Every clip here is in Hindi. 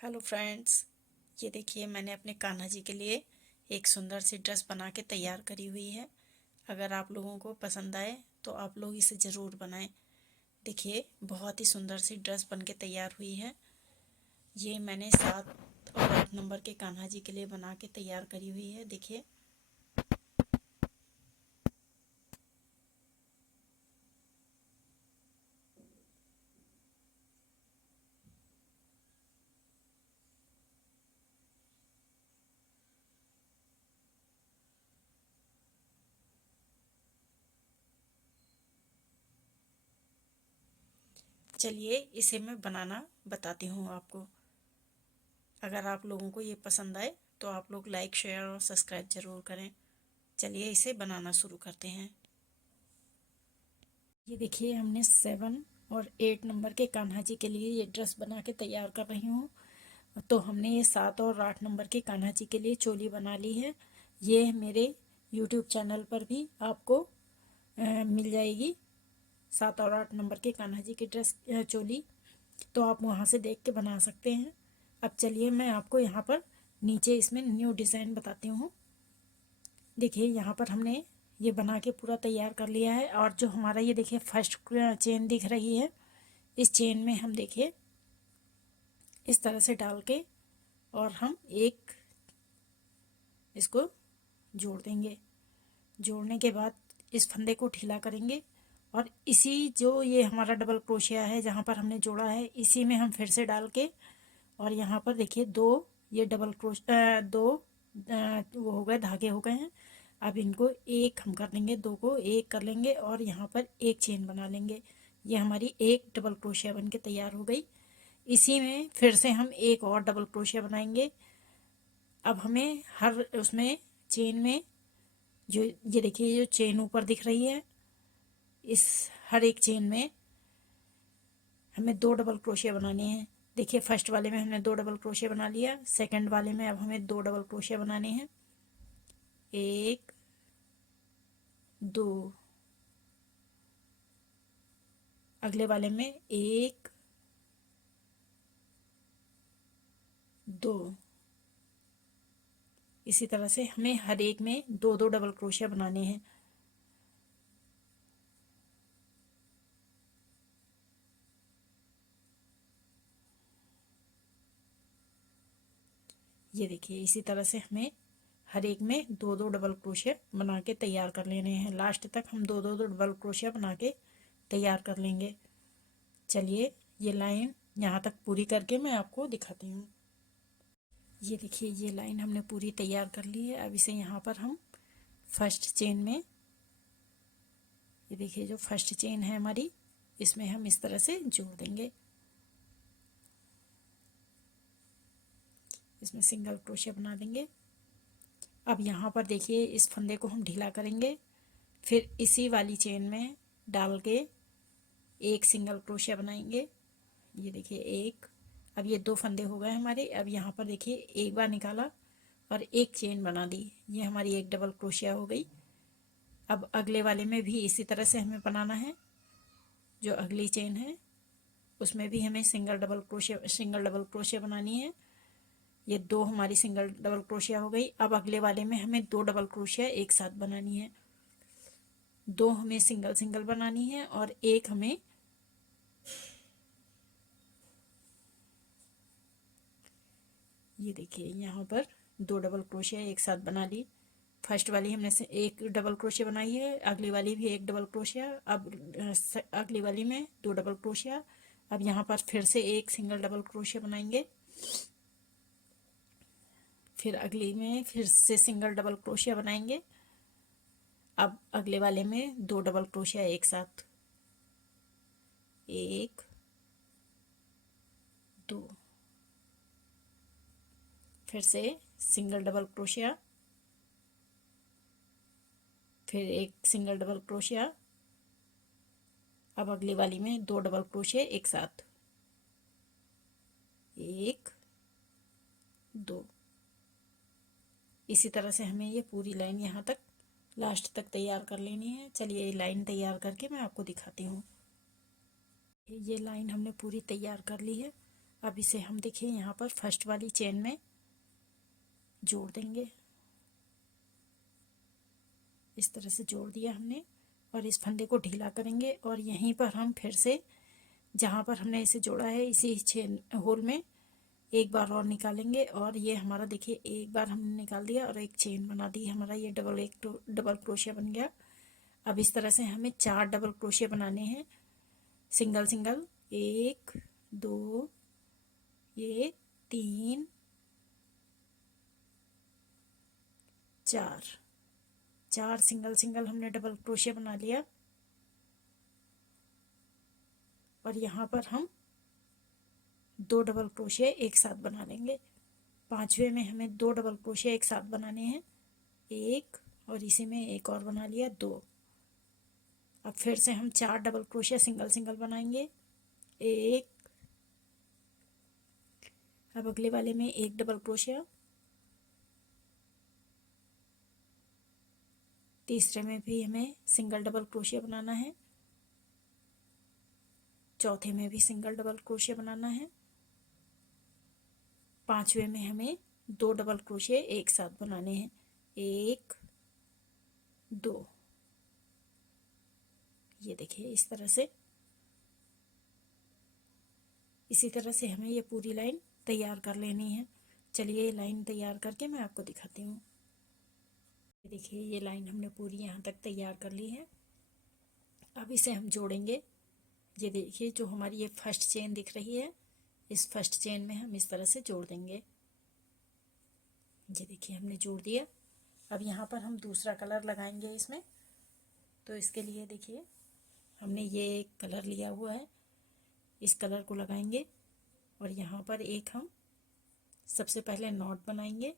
हेलो फ्रेंड्स, ये देखिए मैंने अपने कान्हा जी के लिए एक सुंदर सी ड्रेस बना के तैयार करी हुई है। अगर आप लोगों को पसंद आए तो आप लोग इसे ज़रूर बनाएं। देखिए बहुत ही सुंदर सी ड्रेस बन के तैयार हुई है। ये मैंने 7 और 8 नंबर के कान्हा जी के लिए बना के तैयार करी हुई है। देखिए चलिए इसे मैं बनाना बताती हूँ आपको। अगर आप लोगों को ये पसंद आए तो आप लोग लाइक शेयर और सब्सक्राइब ज़रूर करें। चलिए इसे बनाना शुरू करते हैं। ये देखिए हमने 7 और 8 नंबर के कान्हा जी के लिए ये ड्रेस बना के तैयार कर रही हूँ। तो हमने ये 7 और 8 नंबर के कान्हा जी के लिए चोली बना ली है। ये मेरे यूट्यूब चैनल पर भी आपको मिल जाएगी 7 और 8 नंबर के कान्हा जी की ड्रेस चोली। तो आप वहाँ से देख के बना सकते हैं। अब चलिए मैं आपको यहाँ पर नीचे इसमें न्यू डिज़ाइन बताती हूँ। देखिए यहाँ पर हमने ये बना के पूरा तैयार कर लिया है। और जो हमारा ये देखिए फर्स्ट चेन दिख रही है, इस चेन में हम देखिए इस तरह से डाल के और हम एक इसको जोड़ देंगे। जोड़ने के बाद इस फंदे को ढीला करेंगे और इसी जो ये हमारा डबल क्रोशिया है जहाँ पर हमने जोड़ा है, इसी में हम फिर से डाल के और यहाँ पर देखिए दो ये डबल दो वो हो गए, धागे हो गए हैं। अब इनको एक हम कर लेंगे, दो को एक कर लेंगे और यहाँ पर एक चेन बना लेंगे। ये हमारी एक डबल क्रोशिया बन के तैयार हो गई। इसी में फिर से हम एक और डबल क्रोशिया बनाएंगे। अब हमें हर उसमें चेन में जो ये देखिए जो चेन ऊपर दिख रही है, इस हर एक चेन में हमें दो डबल क्रोशिया बनाने हैं। देखिए फर्स्ट वाले में हमने दो डबल क्रोशिया बना लिया, सेकंड वाले में अब हमें दो डबल क्रोशिया बनाने हैं। एक, दो, अगले वाले में एक, दो। इसी तरह से हमें हर एक में दो दो डबल क्रोशिया बनाने हैं। ये देखिए इसी तरह से हमें हर एक में दो दो डबल क्रोशिया बना के तैयार कर लेने हैं। लास्ट तक हम दो दो डबल क्रोशिया बना के तैयार कर लेंगे। चलिए ये लाइन यहाँ तक पूरी करके मैं आपको दिखाती हूँ। ये देखिए ये लाइन हमने पूरी तैयार कर ली है। अब इसे यहाँ पर हम फर्स्ट चेन में, ये देखिए जो फर्स्ट चेन है हमारी, इसमें हम इस तरह से जोड़ देंगे। इसमें सिंगल क्रोशिया बना देंगे। अब यहाँ पर देखिए इस फंदे को हम ढीला करेंगे, फिर इसी वाली चेन में डाल के एक सिंगल क्रोशिया बनाएंगे। ये देखिए एक, अब ये दो फंदे हो गए हमारे। अब यहाँ पर देखिए एक बार निकाला और एक चेन बना दी, ये हमारी एक डबल क्रोशिया हो गई। अब अगले वाले में भी इसी तरह से हमें बनाना है। जो अगली चेन है उसमें भी हमें सिंगल डबल क्रोशिया बनानी है। ये दो हमारी सिंगल डबल क्रोशिया हो गई। अब अगले वाले में हमें दो डबल क्रोशिया एक साथ बनानी है। दो हमें सिंगल सिंगल बनानी है और एक हमें ये देखिए यहाँ पर दो डबल क्रोशिया एक साथ बना ली। फर्स्ट वाली हमने से एक डबल क्रोशिया बनाई है, अगली वाली भी एक डबल क्रोशिया। अब अगली वाली में दो डबल क्रोशिया। अब यहाँ पर फिर से एक सिंगल डबल क्रोशिया बनाएंगे, फिर अगली में फिर से सिंगल डबल क्रोशिया बनाएंगे। अब अगले वाले में दो डबल क्रोशिया एक साथ, एक, दो, फिर से सिंगल डबल क्रोशिया, फिर एक सिंगल डबल क्रोशिया। अब अगली वाली में दो डबल क्रोशिया एक साथ, एक, दो। इसी तरह से हमें ये पूरी लाइन यहाँ तक लास्ट तक तैयार कर लेनी है। चलिए ये लाइन तैयार करके मैं आपको दिखाती हूँ। ये लाइन हमने पूरी तैयार कर ली है। अब इसे हम देखिए यहाँ पर फर्स्ट वाली चेन में जोड़ देंगे। इस तरह से जोड़ दिया हमने और इस फंदे को ढीला करेंगे और यहीं पर हम फिर से जहाँ पर हमने इसे जोड़ा है इसी चेन होल में एक बार और निकालेंगे और ये हमारा देखिए एक बार हमने निकाल दिया और एक चेन बना दी। हमारा ये डबल क्रोशिया बन गया। अब इस तरह से हमें 4 डबल क्रोशिया बनाने हैं, सिंगल सिंगल, 1 2 ये 3 4 4 सिंगल सिंगल हमने डबल क्रोशिया बना लिया और यहाँ पर हम 2 डबल क्रोशिया एक साथ बना लेंगे। पांचवे में हमें 2 डबल क्रोशिया एक साथ बनाने हैं, एक और इसी में एक और बना लिया 2। अब फिर से हम 4 डबल क्रोशिया सिंगल सिंगल बनाएंगे, एक, अब अगले वाले में एक डबल क्रोशिया, तीसरे में भी हमें सिंगल डबल क्रोशिया बनाना है, चौथे में भी सिंगल डबल क्रोशिया बनाना है, पांचवे में हमें 2 डबल क्रोशिया एक साथ बनाने हैं, 1 2। ये देखिए इस तरह से, इसी तरह से हमें ये पूरी लाइन तैयार कर लेनी है। चलिए लाइन तैयार करके मैं आपको दिखाती हूँ। देखिए ये लाइन हमने पूरी यहाँ तक तैयार कर ली है। अब इसे हम जोड़ेंगे। ये देखिए जो हमारी ये फर्स्ट चेन दिख रही है, इस फर्स्ट चेन में हम इस तरह से जोड़ देंगे। ये देखिए हमने जोड़ दिया। अब यहाँ पर हम दूसरा कलर लगाएंगे इसमें, तो इसके लिए देखिए हमने ये कलर लिया हुआ है, इस कलर को लगाएंगे और यहाँ पर एक हम सबसे पहले नॉट बनाएंगे।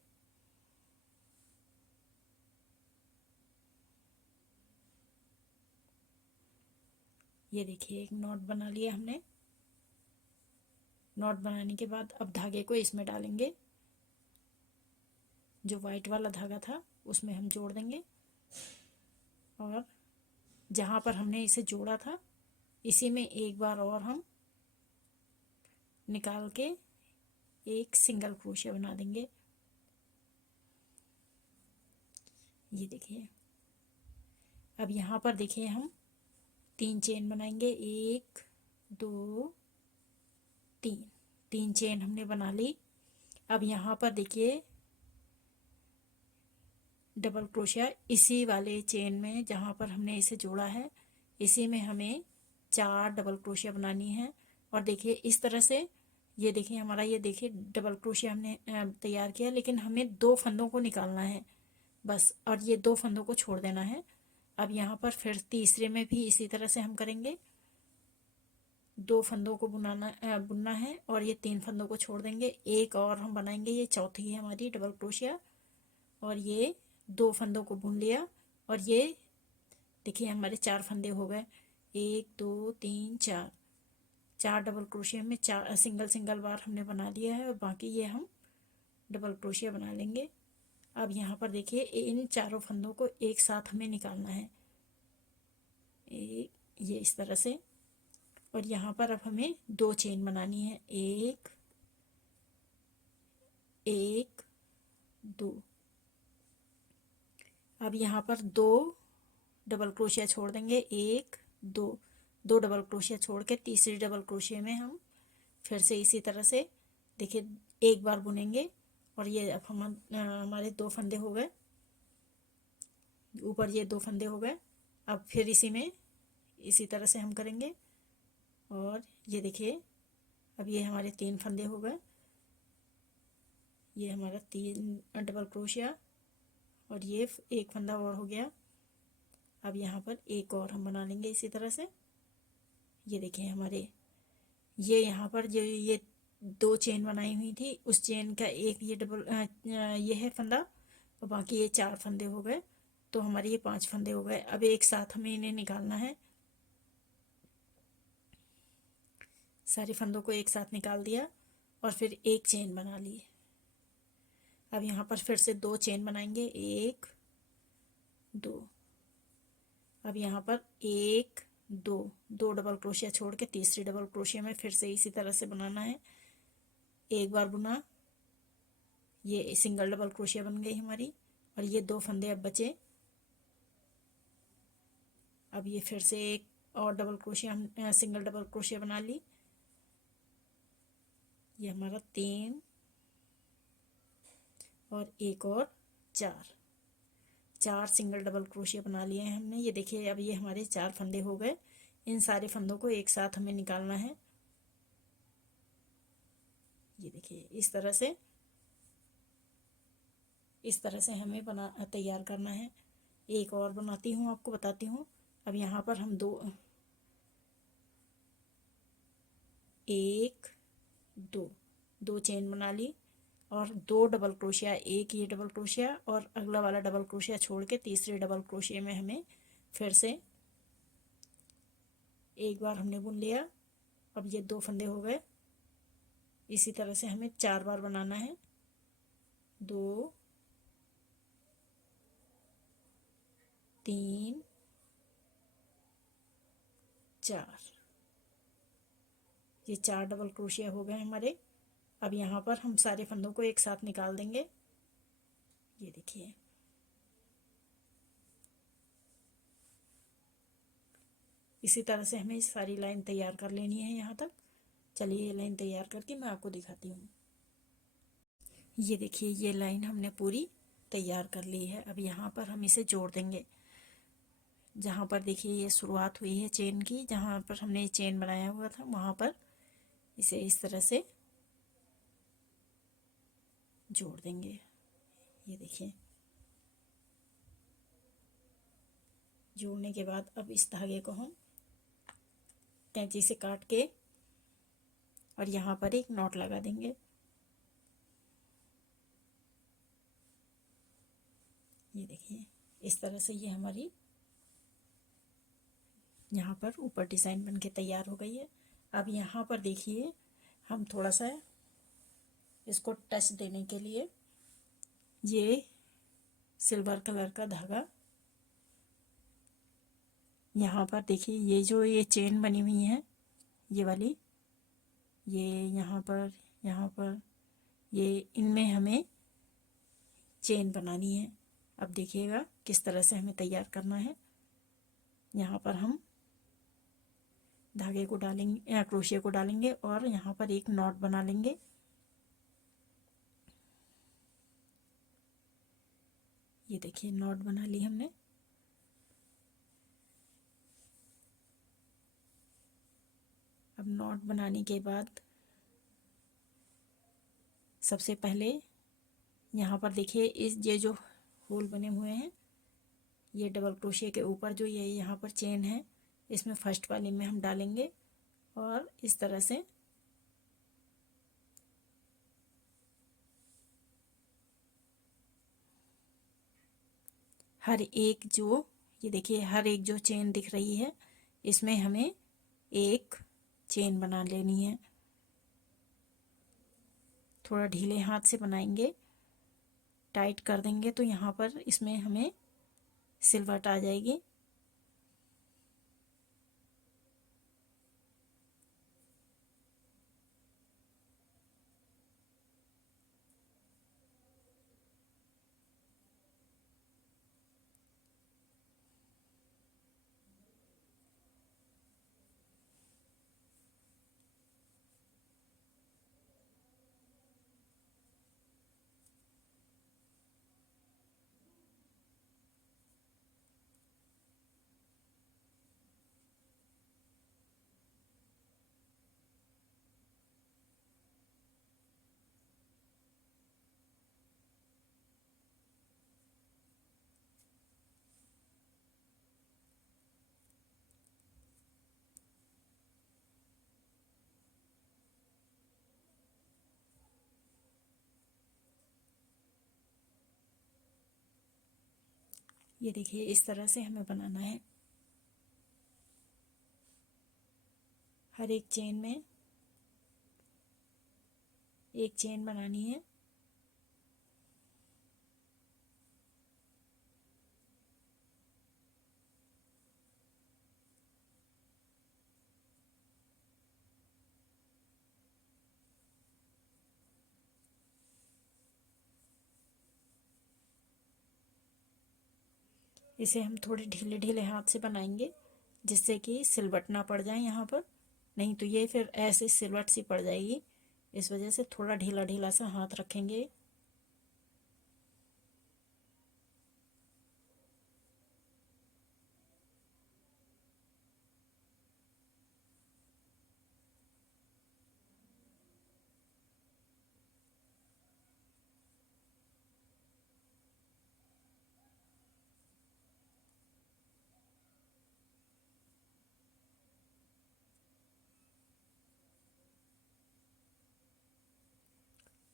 ये देखिए एक नॉट बना लिया हमने। नॉट बनाने के बाद अब धागे को इसमें डालेंगे, जो वाइट वाला धागा था उसमें हम जोड़ देंगे और जहाँ पर हमने इसे जोड़ा था इसी में एक बार और हम निकाल के एक सिंगल क्रोशिया बना देंगे। ये देखिए अब यहाँ पर देखिए हम 3 चेन बनाएंगे, 1 2 3, 3 चेन हमने बना ली। अब यहाँ पर देखिए डबल क्रोशिया इसी वाले चेन में जहाँ पर हमने इसे जोड़ा है इसी में हमें 4 डबल क्रोशिया बनानी है। और देखिए इस तरह से, ये देखिए हमारा ये देखिए डबल क्रोशिया हमने तैयार किया, लेकिन हमें 2 फंदों को निकालना है बस, और ये 2 फंदों को छोड़ देना है। अब यहाँ पर फिर तीसरे में भी इसी तरह से हम करेंगे, 2 फंदों को बुनना है और ये 3 फंदों को छोड़ देंगे, एक और हम बनाएंगे, ये चौथी है हमारी डबल क्रोशिया और ये 2 फंदों को बुन लिया और ये देखिए हमारे 4 फंदे हो गए, 1 2 3 4, 4 डबल क्रोशिया में 4 सिंगल सिंगल बार हमने बना लिया है और बाकी ये हम डबल क्रोशिया बना लेंगे। अब यहाँ पर देखिए इन चारों फंदों को एक साथ हमें निकालना है, ये इस तरह से, और यहाँ पर अब हमें 2 चेन बनानी है, 1 1 2। अब यहाँ पर 2 डबल क्रोशिया छोड़ देंगे, 1 2, 2 डबल क्रोशिया छोड़ के तीसरी डबल क्रोशिया में हम फिर से इसी तरह से देखिए एक बार बुनेंगे और ये अब हमारे 2 फंदे हो गए, ऊपर ये 2 फंदे हो गए। अब फिर इसी में इसी तरह से हम करेंगे और ये देखिए अब ये हमारे 3 फंदे हो गए, ये हमारा 3 डबल क्रोशिया और ये एक फंदा और हो गया। अब यहाँ पर एक और हम बना लेंगे इसी तरह से। ये देखिए हमारे ये यहाँ पर जो ये 2 चेन बनाई हुई थी उस चेन का एक ये ये है फंदा और बाकी ये 4 फंदे हो गए, तो हमारे ये 5 फंदे हो गए। अब एक साथ हमें इन्हें निकालना है, सारे फंदों को एक साथ निकाल दिया और फिर एक चेन बना ली। अब यहाँ पर फिर से 2 चेन बनाएंगे, 1 2। अब यहाँ पर 1 2, 2 डबल क्रोशिया छोड़ के तीसरी डबल क्रोशिया में फिर से इसी तरह से बनाना है, एक बार बुना, ये सिंगल डबल क्रोशिया बन गई हमारी, और ये 2 फंदे अब बचे। अब ये फिर से एक और डबल क्रोशिया हम सिंगल डबल क्रोशिया बना ली। ये हमारा 3 और एक और 4 सिंगल डबल क्रोशिया बना लिए हैं हमने। ये देखिए अब ये हमारे 4 फंदे हो गए। इन सारे फंदों को एक साथ हमें निकालना है। ये देखिए इस तरह से हमें तैयार करना है। एक और बनाती हूँ, आपको बताती हूँ। अब यहाँ पर हम 2 चेन बना ली और 2 डबल क्रोशिया, एक ये डबल क्रोशिया और अगला वाला डबल क्रोशिया छोड़ के तीसरे डबल क्रोशिया में हमें फिर से एक बार हमने बुन लिया। अब ये 2 फंदे हो गए। इसी तरह से हमें 4 बार बनाना है। 2 3 4, ये 4 डबल क्रोशिया हो गए हमारे। अब यहाँ पर हम सारे फंदों को एक साथ निकाल देंगे। ये देखिए इसी तरह से हमें सारी लाइन तैयार कर लेनी है यहाँ तक। चलिए ये लाइन तैयार करके मैं आपको दिखाती हूँ। ये देखिए ये लाइन हमने पूरी तैयार कर ली है। अब यहाँ पर हम इसे जोड़ देंगे। जहाँ पर देखिए ये शुरुआत हुई है चेन की, जहाँ पर हमने चेन बनाया हुआ था वहाँ पर इसे इस तरह से जोड़ देंगे। ये देखिए जोड़ने के बाद अब इस धागे को हम कैंची से काट के और यहाँ पर एक नॉट लगा देंगे। ये देखिए इस तरह से ये हमारी यहाँ पर ऊपर डिज़ाइन बनके तैयार हो गई है। अब यहाँ पर देखिए हम थोड़ा सा इसको टच देने के लिए ये सिल्वर कलर का धागा, यहाँ पर देखिए ये जो ये चेन बनी हुई है ये वाली, ये यहाँ पर ये इनमें हमें चेन बनानी है। अब देखिएगा किस तरह से हमें तैयार करना है। यहाँ पर हम धागे को डालेंगे या क्रोशिया को डालेंगे और यहाँ पर एक नॉट बना लेंगे। ये देखिए नॉट बना ली हमने। अब नॉट बनाने के बाद सबसे पहले यहाँ पर देखिए ये जो होल बने हुए हैं, ये डबल क्रोशिया के ऊपर जो ये यहाँ पर चेन है इसमें फर्स्ट वाले में हम डालेंगे और इस तरह से हर एक जो ये देखिए हर एक जो चेन दिख रही है इसमें हमें एक चेन बना लेनी है। थोड़ा ढीले हाथ से बनाएंगे, टाइट कर देंगे तो यहाँ पर इसमें हमें सिलवट आ जाएगी। ये देखिए इस तरह से हमें बनाना है। हर एक चेन में एक चेन बनानी है। इसे हम थोड़े ढीले ढीले हाथ से बनाएंगे, जिससे कि सिलवट ना पड़ जाए यहाँ पर, नहीं तो ये फिर ऐसे सिलवट सी पड़ जाएगी। इस वजह से थोड़ा ढीला ढीला सा हाथ रखेंगे।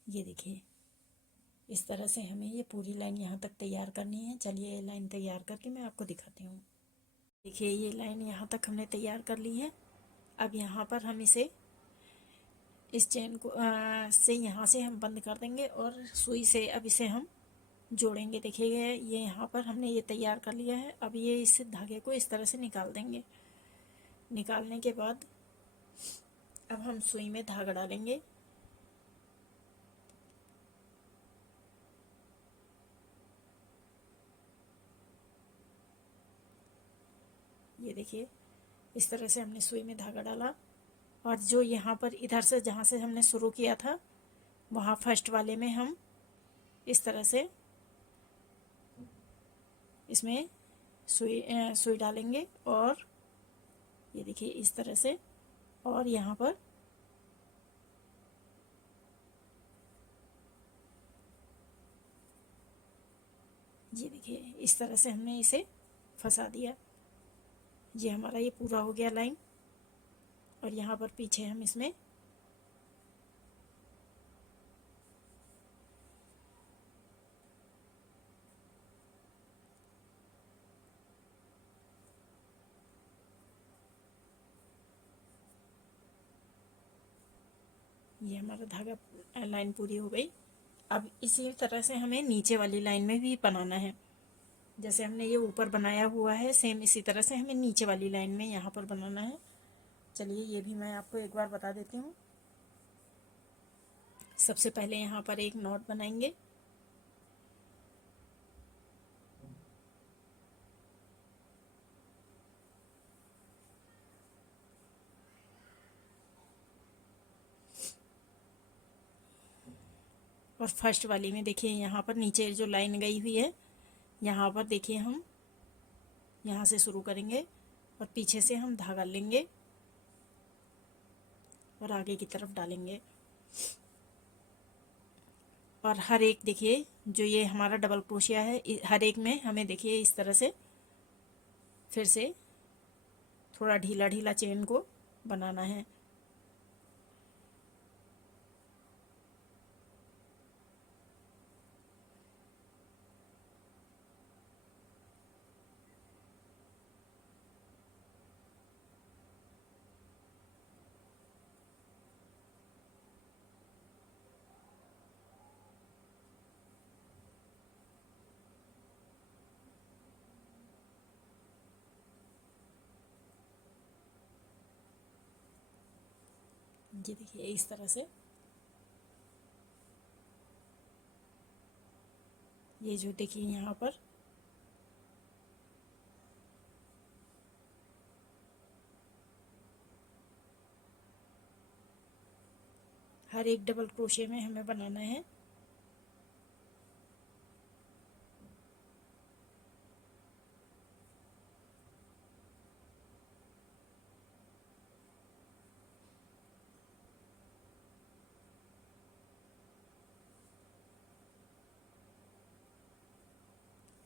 ये देखिए, इस तरह से हमें ये पूरी लाइन यहाँ तक तैयार करनी है। चलिए ये लाइन तैयार करके मैं आपको दिखाती हूँ। देखिए ये लाइन यहाँ तक हमने तैयार कर ली है। अब यहाँ पर हम इसे इस चेन को से यहाँ से हम बंद कर देंगे और सुई से अब इसे हम जोड़ेंगे। देखिए ये यहाँ पर हमने ये तैयार कर लिया है। अब ये इस धागे को इस तरह से निकाल देंगे। निकालने के बाद अब हम सुई में धागा डालेंगे। ये देखिए, इस तरह से हमने सुई में धागा डाला और जो यहाँ पर इधर से जहाँ से हमने शुरू किया था वहाँ फर्स्ट वाले में हम इस तरह से इसमें सुई डालेंगे और ये देखिए इस तरह से, और यहाँ पर ये देखिए इस तरह से हमने इसे फंसा दिया। ये हमारा ये पूरा हो गया लाइन। और यहाँ पर पीछे हम इसमें ये हमारा धागा लाइन पूरी हो गई। अब इसी तरह से हमें नीचे वाली लाइन में भी बनाना है। जैसे हमने ये ऊपर बनाया हुआ है सेम इसी तरह से हमें नीचे वाली लाइन में यहाँ पर बनाना है। चलिए ये भी मैं आपको एक बार बता देती हूँ। सबसे पहले यहाँ पर एक नॉट बनाएंगे। और फर्स्ट वाली में देखिए यहाँ पर नीचे जो लाइन गई हुई है यहाँ पर देखिए हम यहाँ से शुरू करेंगे और पीछे से हम धागा लेंगे और आगे की तरफ डालेंगे। और हर एक देखिए जो ये हमारा डबल क्रोशिया है हर एक में हमें देखिए इस तरह से फिर से थोड़ा ढीला ढीला चेन को बनाना है। ये देखिए इस तरह से ये जो देखिए यहाँ पर हर एक डबल क्रोशिया में हमें बनाना है।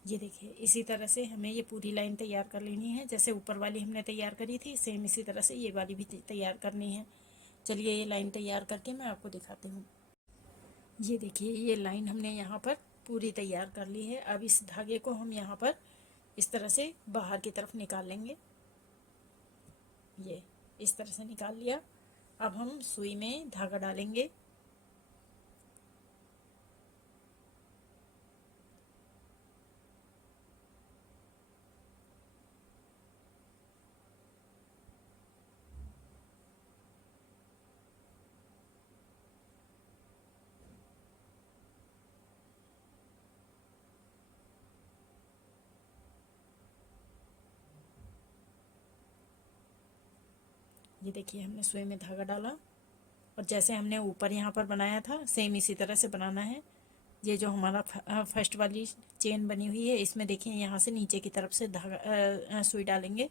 ये देखिए इसी तरह से हमें ये पूरी लाइन तैयार कर लेनी है। जैसे ऊपर वाली हमने तैयार करी थी सेम इसी तरह से ये वाली भी तैयार करनी है। चलिए ये लाइन तैयार करके मैं आपको दिखाती हूँ। ये देखिए ये लाइन हमने यहाँ पर पूरी तैयार कर ली है। अब इस धागे को हम यहाँ पर इस तरह से बाहर की तरफ निकाल लेंगे। ये इस तरह से निकाल लिया। अब हम सुई में धागा डालेंगे। ये देखिए हमने सुई में धागा डाला और जैसे हमने ऊपर यहाँ पर बनाया था सेम इसी तरह से बनाना है। ये जो हमारा फर्स्ट वाली चेन बनी हुई है इसमें देखिए यहाँ से नीचे की तरफ से धागा सुई डालेंगे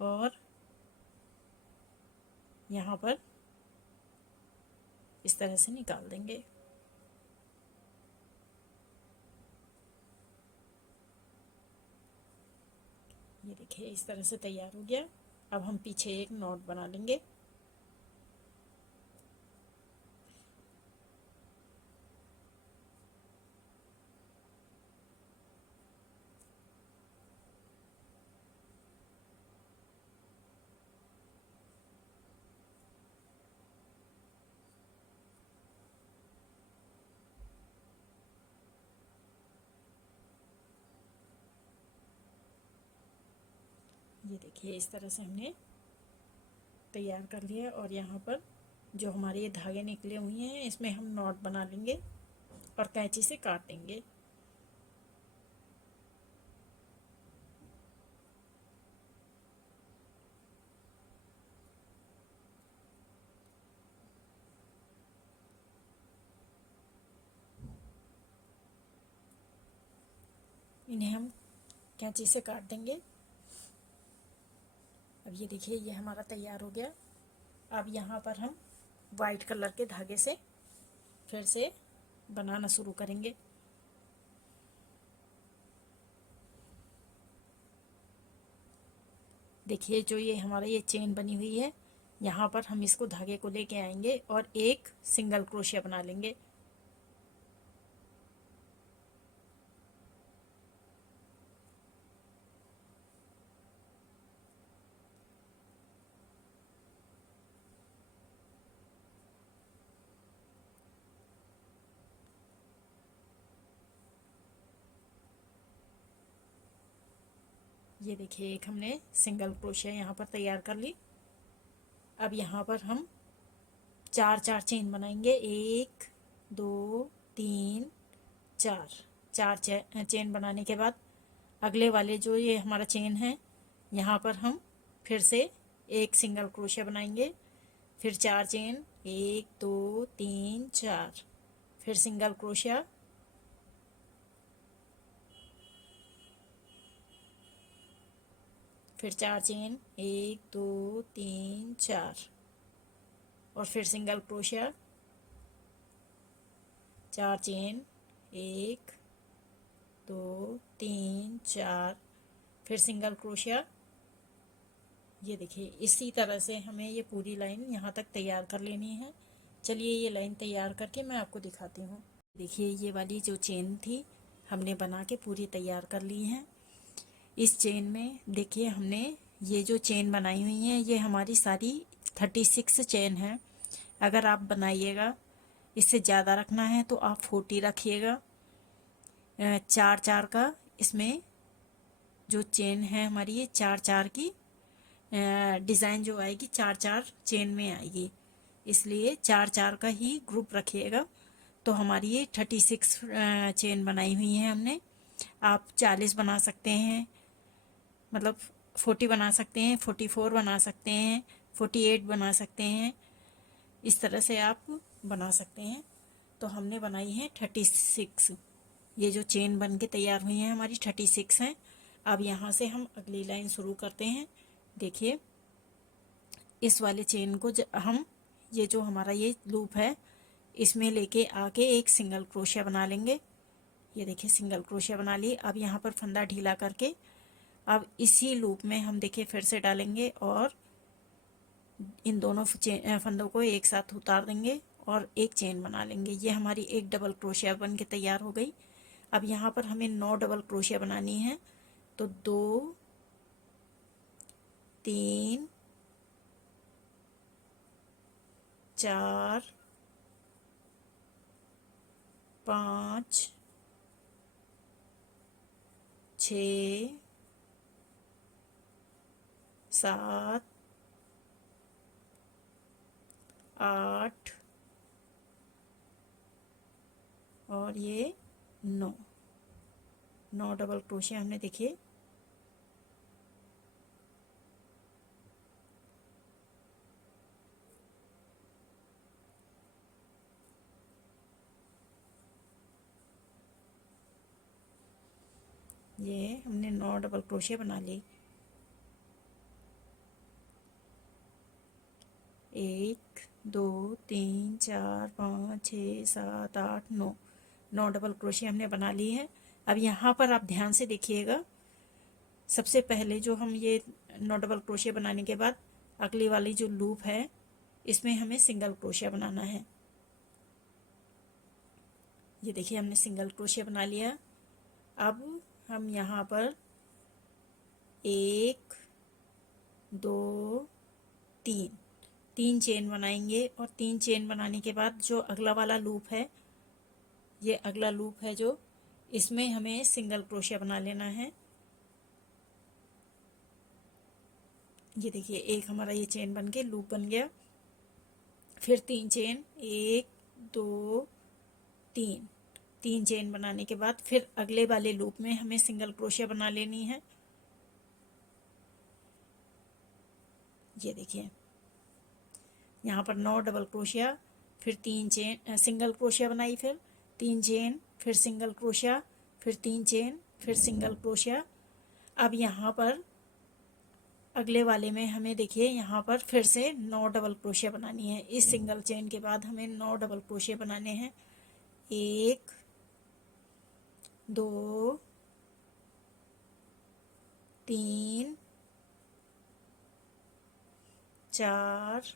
और यहाँ पर इस तरह से निकाल देंगे। ये देखिए इस तरह से तैयार हो गया। अब हम पीछे एक नॉट बना लेंगे। ये देखिए इस तरह से हमने तैयार कर लिया और यहाँ पर जो हमारे ये धागे निकले हुए हैं इसमें हम नॉट बना लेंगे और कैंची से काट देंगे। इन्हें हम कैंची से काट देंगे। अब ये देखिए ये हमारा तैयार हो गया। अब यहाँ पर हम वाइट कलर के धागे से फिर से बनाना शुरू करेंगे। देखिए जो ये हमारा ये चेन बनी हुई है यहाँ पर हम इसको धागे को लेके आएंगे और एक सिंगल क्रोशिया बना लेंगे। ये देखिए एक हमने सिंगल क्रोशिया यहाँ पर तैयार कर ली। अब यहाँ पर हम चार चार चेन बनाएंगे, 1 2 3 4। चार चेन बनाने के बाद अगले वाले जो ये हमारा चेन है यहाँ पर हम फिर से एक सिंगल क्रोशिया बनाएंगे, फिर चार चेन, 1 2 3 4, फिर सिंगल क्रोशिया, फिर चार चेन, 1 2 3 4 और फिर सिंगल क्रोशिया, चार चेन, 1 2 3 4, फिर सिंगल क्रोशिया। ये देखिए इसी तरह से हमें ये पूरी लाइन यहाँ तक तैयार कर लेनी है। चलिए ये लाइन तैयार करके मैं आपको दिखाती हूँ। देखिए ये वाली जो चेन थी हमने बना के पूरी तैयार कर ली है। इस चेन में देखिए हमने ये जो चेन बनाई हुई है ये हमारी सारी 36 चेन है। अगर आप बनाइएगा इससे ज़्यादा रखना है तो आप 40 रखिएगा। चार चार का इसमें जो चेन है हमारी ये चार चार की डिज़ाइन जो आएगी चार चार चेन में आएगी, इसलिए चार चार का ही ग्रुप रखिएगा। तो हमारी ये 36 चेन बनाई हुई है हमने। आप 40 बना सकते हैं, मतलब 40 बना सकते हैं, 44 बना सकते हैं, 48 बना सकते हैं, इस तरह से आप बना सकते हैं। तो हमने बनाई है 36। ये जो चेन बन के तैयार हुई है हमारी 36 हैं। अब यहाँ से हम अगली लाइन शुरू करते हैं। देखिए इस वाले चेन को हम ये जो हमारा ये लूप है इसमें लेके आके एक सिंगल क्रोशिया बना लेंगे। ये देखिए सिंगल क्रोशिया बना ली। अब यहाँ पर फंदा ढीला करके अब इसी लूप में हम देखिए फिर से डालेंगे और इन दोनों फंदों को एक साथ उतार देंगे और एक चेन बना लेंगे। ये हमारी एक डबल क्रोशिया बन के तैयार हो गई। अब यहाँ पर हमें 9 डबल क्रोशिया बनानी है। तो 2 3 4 5 6 7 8 और ये 9 डबल क्रोशिया हमने देखिए ये हमने 9 डबल क्रोशिया बना ली। 1 2 3 4 5 6 7 8 9 डबल क्रोशिया हमने बना ली है। अब यहाँ पर आप ध्यान से देखिएगा, सबसे पहले जो हम ये 9 डबल क्रोशिया बनाने के बाद अगली वाली जो लूप है इसमें हमें सिंगल क्रोशिया बनाना है। ये देखिए हमने सिंगल क्रोशिया बना लिया। अब हम यहाँ पर 1 2 3 चेन बनाएंगे और 3 चेन बनाने के बाद जो अगला वाला लूप है, ये अगला लूप है जो, इसमें हमें सिंगल क्रोशिया बना लेना है। ये देखिए एक हमारा ये चेन बन के लूप बन गया। फिर 3 चेन, 1 2 3 चेन बनाने के बाद फिर अगले वाले लूप में हमें सिंगल क्रोशिया बना लेनी है। ये देखिए यहाँ पर 9 डबल क्रोशिया, फिर 3 चेन, सिंगल क्रोशिया बनाई, फिर 3 चेन, फिर सिंगल क्रोशिया, फिर 3 चेन, फिर सिंगल क्रोशिया। अब यहाँ पर अगले वाले में हमें देखिए यहाँ पर फिर से 9 डबल क्रोशिया बनानी है। इस सिंगल चेन के बाद हमें 9 डबल क्रोशिया बनाने हैं। 1 2 3 4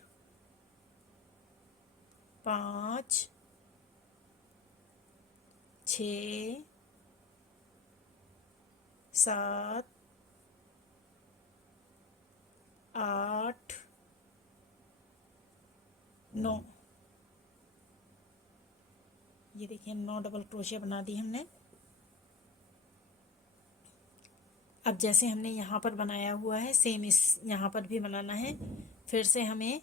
5 6 7 8 9। ये देखिए 9 डबल क्रोशिया बना दी हमने। अब जैसे हमने यहाँ पर बनाया हुआ है सेम इस यहाँ पर भी बनाना है। फिर से हमें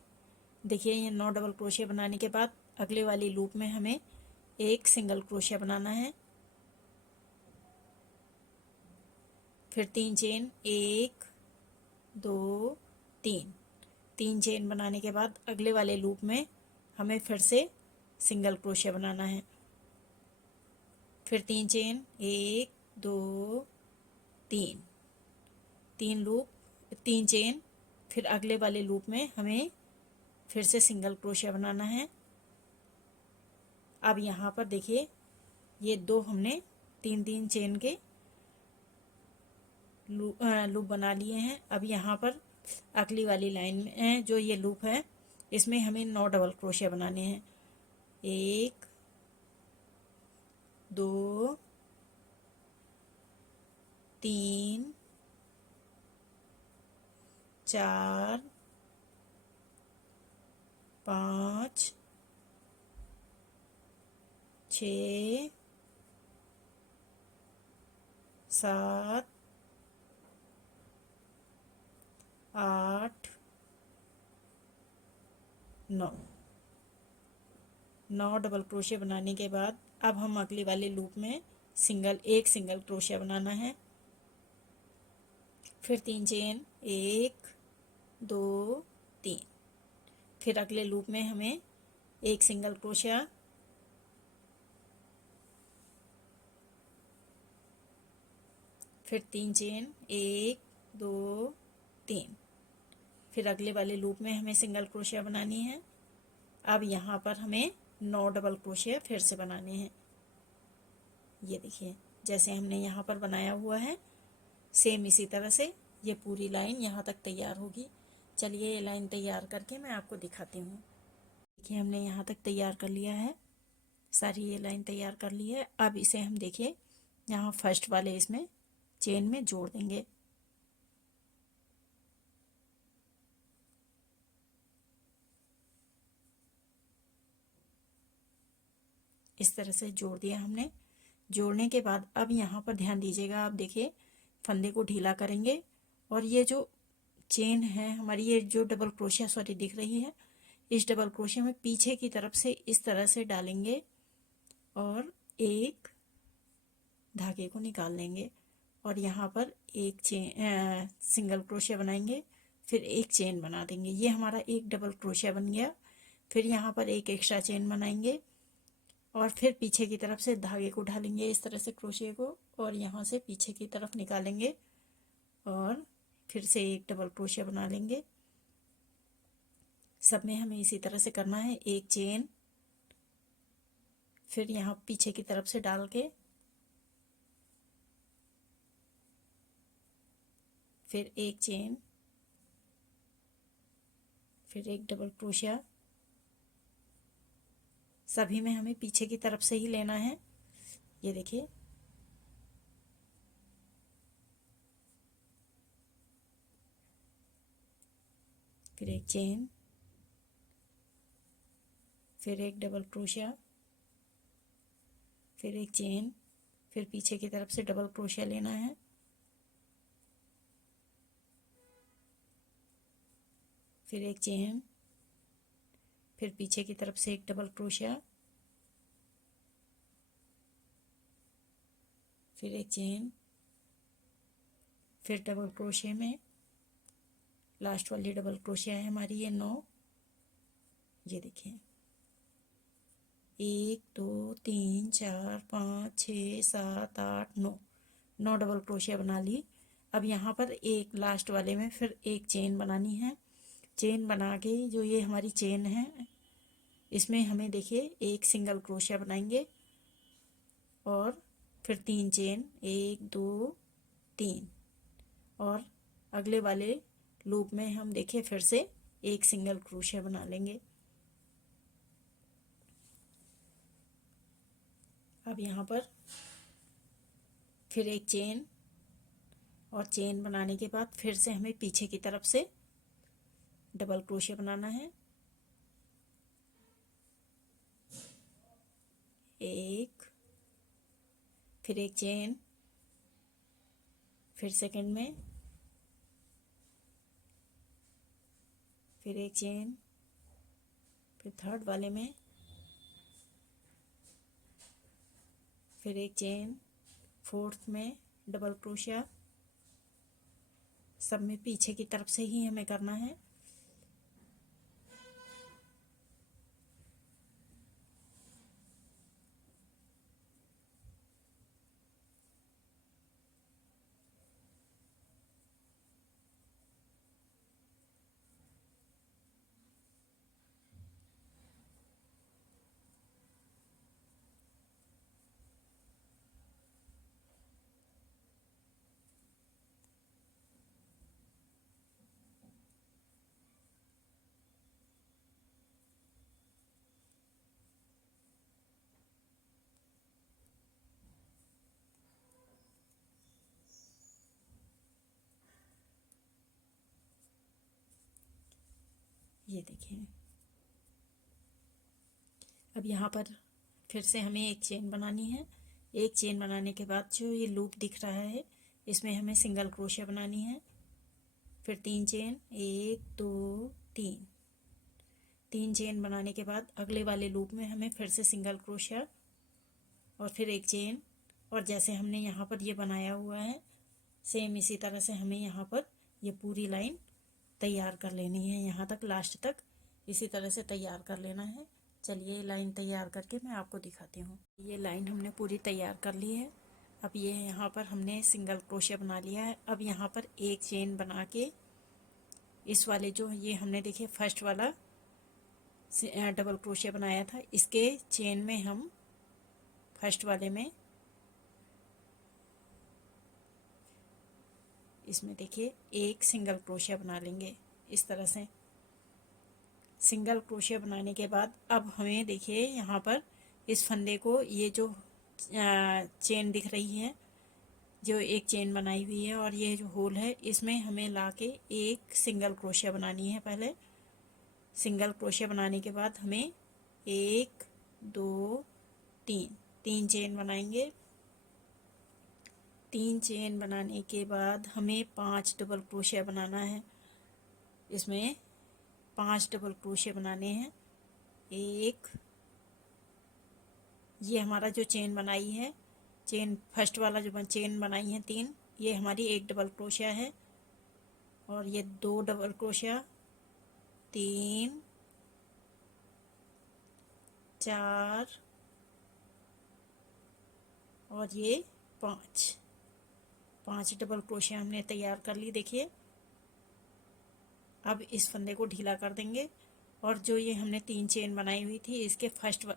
देखिए ये 9 डबल क्रोशिया बनाने के बाद अगले वाली लूप में हमें एक सिंगल क्रोशिया बनाना है। फिर 3 चेन, 1 2 3 चेन बनाने के बाद अगले वाले लूप में हमें फिर से सिंगल क्रोशिया बनाना है। फिर 3 चेन, 1 2 3 चेन, फिर अगले वाले लूप में हमें फिर से सिंगल क्रोशिया बनाना है। अब यहाँ पर देखिए ये दो हमने 3 चेन के लूप बना लिए हैं। अब यहाँ पर अगली वाली लाइन में जो ये लूप है इसमें हमें 9 डबल क्रोशिया बनाने हैं। 1 2 3 4 5 6 7 8 9 डबल क्रोशिया बनाने के बाद अब हम अगली वाले लूप में एक सिंगल क्रोशिया बनाना है। फिर 3 चेन, 1 2 3, फिर अगले लूप में हमें एक सिंगल क्रोशिया, फिर 3 चेन, 1 2 3, फिर अगले वाले लूप में हमें सिंगल क्रोशिया बनानी है। अब यहाँ पर हमें 9 डबल क्रोशिया फिर से बनाने हैं। ये देखिए जैसे हमने यहाँ पर बनाया हुआ है सेम इसी तरह से ये पूरी लाइन यहाँ तक तैयार होगी। चलिए ये लाइन तैयार करके मैं आपको दिखाती हूँ। देखिए हमने यहाँ तक तैयार कर लिया है, सारी ये लाइन तैयार कर ली है। अब इसे हम देखिए यहाँ फर्स्ट वाले इसमें चेन में जोड़ देंगे। इस तरह से जोड़ दिया हमने। जोड़ने के बाद अब यहाँ पर ध्यान दीजिएगा, आप देखिए फंदे को ढीला करेंगे और ये जो चेन है हमारी, ये जो डबल क्रोशिया सॉरी दिख रही है, इस डबल क्रोशिया में पीछे की तरफ से इस तरह से डालेंगे और एक धागे को निकाल लेंगे और यहाँ पर एक चेन सिंगल क्रोशिया बनाएंगे, फिर एक चेन बना देंगे। ये हमारा एक डबल क्रोशिया बन गया। फिर यहाँ पर एक एक्स्ट्रा चेन बनाएंगे और फिर पीछे की तरफ से धागे को ढालेंगे इस तरह से क्रोशिया को और यहाँ से पीछे की तरफ निकालेंगे और फिर से एक डबल क्रोशिया बना लेंगे। सब में हमें इसी तरह से करना है। एक चेन, फिर यहाँ पीछे की तरफ से डाल के फिर एक चेन, फिर एक डबल क्रोशिया। सभी में हमें पीछे की तरफ से ही लेना है। ये देखिए, फिर एक चेन, फिर एक डबल क्रोशिया, फिर एक चेन, फिर पीछे की तरफ से डबल क्रोशिया लेना है, फिर एक चेन, फिर पीछे की तरफ से एक डबल क्रोशिया, फिर एक चेन, फिर डबल क्रोशिया में लास्ट वाली डबल क्रोशिया है हमारी ये 9। ये देखिए 1 2 3 4 5 6 7 8 9, 9 डबल क्रोशिया बना ली। अब यहाँ पर एक लास्ट वाले में फिर एक चेन बनानी है। चेन बना के जो ये हमारी चेन है इसमें हमें देखिए एक सिंगल क्रोशिया बनाएंगे और फिर 3 चेन, 1 2 3, और अगले वाले लूप में हम देखिए फिर से एक सिंगल क्रोशिया बना लेंगे। अब यहाँ पर फिर एक चेन, और चेन बनाने के बाद फिर से हमें पीछे की तरफ से डबल क्रोशिया बनाना है। एक, फिर एक चेन, फिर सेकंड में, फिर एक चेन, फिर थर्ड वाले में, फिर एक चेन, फोर्थ में डबल क्रोशिया। सब में पीछे की तरफ से ही हमें करना है। ये देखिए, अब यहाँ पर फिर से हमें एक चेन बनानी है। एक चेन बनाने के बाद जो ये लूप दिख रहा है इसमें हमें सिंगल क्रोशिया बनानी है। फिर 3 चेन, 1 2 3, 3 चेन बनाने के बाद अगले वाले लूप में हमें फिर से सिंगल क्रोशिया और फिर एक चेन, और जैसे हमने यहाँ पर ये बनाया हुआ है सेम इसी तरह से हमें यहाँ पर ये पूरी लाइन तैयार कर लेनी है। यहाँ तक लास्ट तक इसी तरह से तैयार कर लेना है। चलिए लाइन तैयार करके मैं आपको दिखाती हूँ। ये लाइन हमने पूरी तैयार कर ली है। अब ये यहाँ पर हमने सिंगल क्रोशिया बना लिया है। अब यहाँ पर एक चेन बना के इस वाले जो ये हमने देखिए फर्स्ट वाला डबल क्रोशिया बनाया था इसके चेन में हम फर्स्ट वाले में इसमें देखिए एक सिंगल क्रोशिया बना लेंगे इस तरह से। सिंगल क्रोशिया बनाने के बाद अब हमें देखिए यहाँ पर इस फंदे को ये जो चेन दिख रही है जो एक चेन बनाई हुई है और ये जो होल है इसमें हमें लाके एक सिंगल क्रोशिया बनानी है। पहले सिंगल क्रोशिया बनाने के बाद हमें 1 2 3, 3 चेन बनाएंगे। 3 चेन बनाने के बाद हमें 5 डबल क्रोशिया बनाना है। इसमें 5 डबल क्रोशिया बनाने हैं। एक, ये हमारा जो चेन बनाई है चेन फर्स्ट वाला जो चेन बनाई है 3, ये हमारी एक डबल क्रोशिया है, और ये 2 डबल क्रोशिया, 3 4 और ये 5 5 डबल क्रोशिया हमने तैयार कर ली। देखिए अब इस फंदे को ढीला कर देंगे और जो ये हमने 3 चेन बनाई हुई थी इसके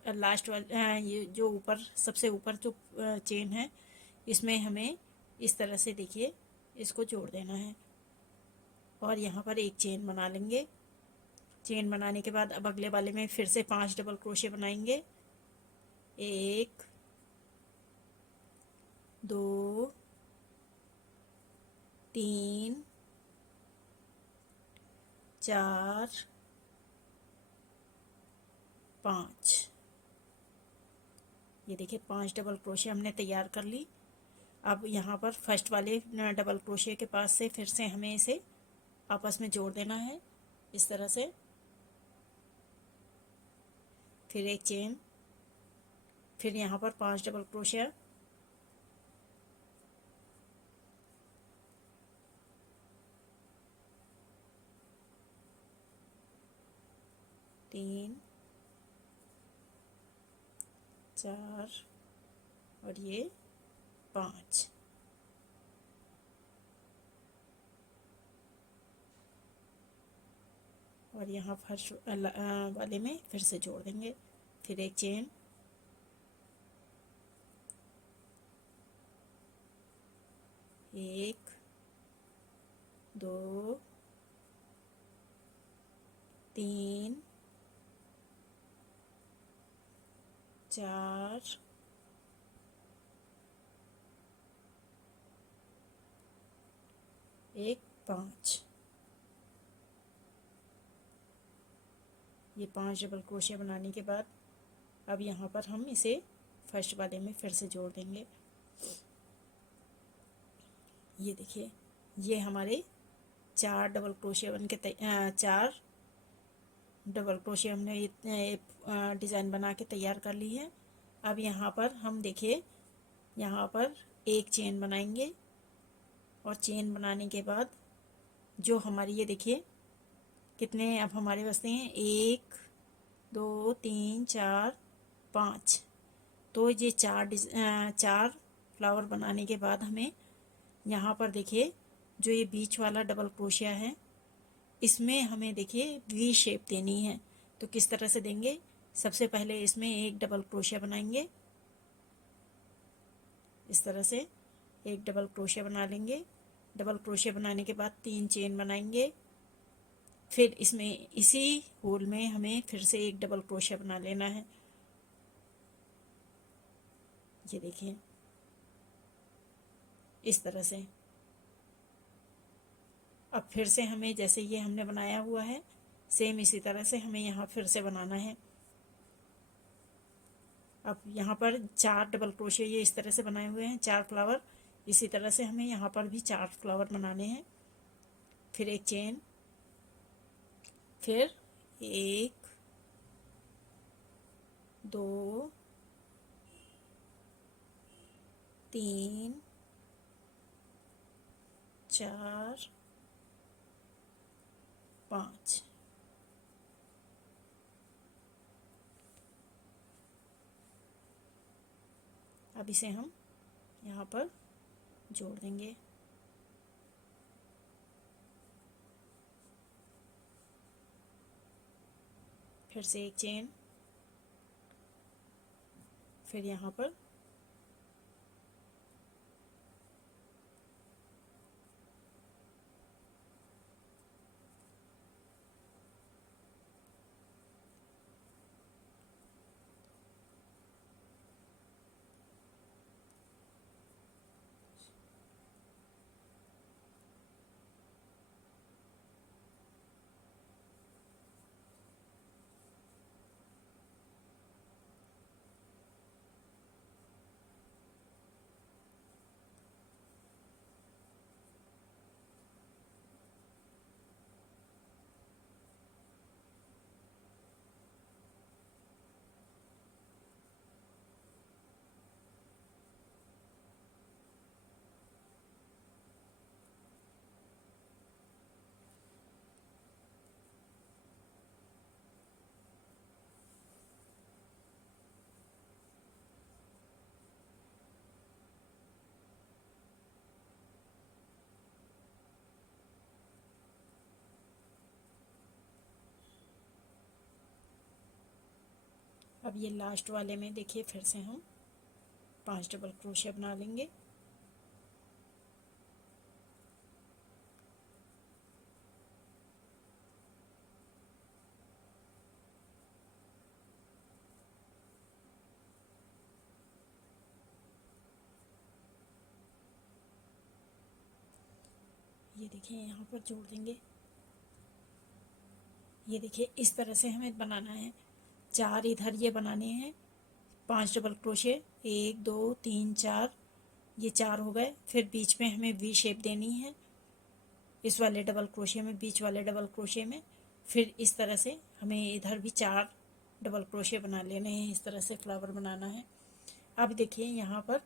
लास्ट ये जो ऊपर सबसे ऊपर जो चेन है इसमें हमें इस तरह से देखिए इसको जोड़ देना है और यहाँ पर एक चेन बना लेंगे। चेन बनाने के बाद अब अगले वाले में फिर से 5 डबल क्रोशिया बनाएंगे। 1 2 3 4 5। ये देखिए 5 डबल क्रोशिया हमने तैयार कर ली। अब यहाँ पर फर्स्ट वाले डबल क्रोशिया के पास से फिर से हमें इसे आपस में जोड़ देना है इस तरह से। फिर एक चेन, फिर यहाँ पर 5 डबल क्रोशिया, तीन 4 और ये 5। और यहाँ फर्स्ट वाले में फिर से जोड़ देंगे। फिर एक चेन, एक 2 3 4 एक 5। ये 5 डबल क्रोशिया बनाने के बाद अब यहाँ पर हम इसे फर्स्ट वाले में फिर से जोड़ देंगे। ये देखिए ये हमारे 4 डबल क्रोशिया बन के 4 डबल क्रोशिया हमने ये डिज़ाइन बना के तैयार कर ली है। अब यहाँ पर हम देखिए यहाँ पर एक चेन बनाएंगे और चेन बनाने के बाद जो हमारी ये देखिए कितने अब हमारे बचते हैं 1 2 3 4 5। तो ये 4 फ्लावर बनाने के बाद हमें यहाँ पर देखिए जो ये बीच वाला डबल क्रोशिया है इसमें हमें देखिए वी शेप देनी है। तो किस तरह से देंगे, सबसे पहले इसमें एक डबल क्रोशिया बनाएंगे इस तरह से। एक डबल क्रोशिया बना लेंगे। डबल क्रोशिया बनाने के बाद 3 चेन बनाएंगे। फिर इसमें इसी होल में हमें फिर से एक डबल क्रोशिया बना लेना है। ये देखिए इस तरह से। अब फिर से हमें जैसे ये हमने बनाया हुआ है सेम इसी तरह से हमें यहाँ फिर से बनाना है। अब यहाँ पर 4 डबल क्रोशिया ये इस तरह से बनाए हुए हैं 4 फ्लावर। इसी तरह से हमें यहाँ पर भी 4 फ्लावर बनाने हैं। फिर एक चेन, फिर 1 2 3 4 5। अब इसे हम यहाँ पर जोड़ देंगे। फिर से एक चेन, फिर यहाँ पर अब ये लास्ट वाले में देखिए फिर से हम 5 डबल क्रोशिया बना लेंगे। ये देखिए यहाँ पर जोड़ देंगे। ये देखिए इस तरह से हमें बनाना है। 4 इधर ये बनाने हैं, 5 डबल क्रोशिया, 1 2 3 4, ये 4 हो गए। फिर बीच में हमें वी शेप देनी है, इस वाले डबल क्रोशिया में, बीच वाले डबल क्रोशिया में। फिर इस तरह से हमें इधर भी 4 डबल क्रोशिया बना लेने हैं। इस तरह से फ्लावर बनाना है। अब देखिए यहाँ पर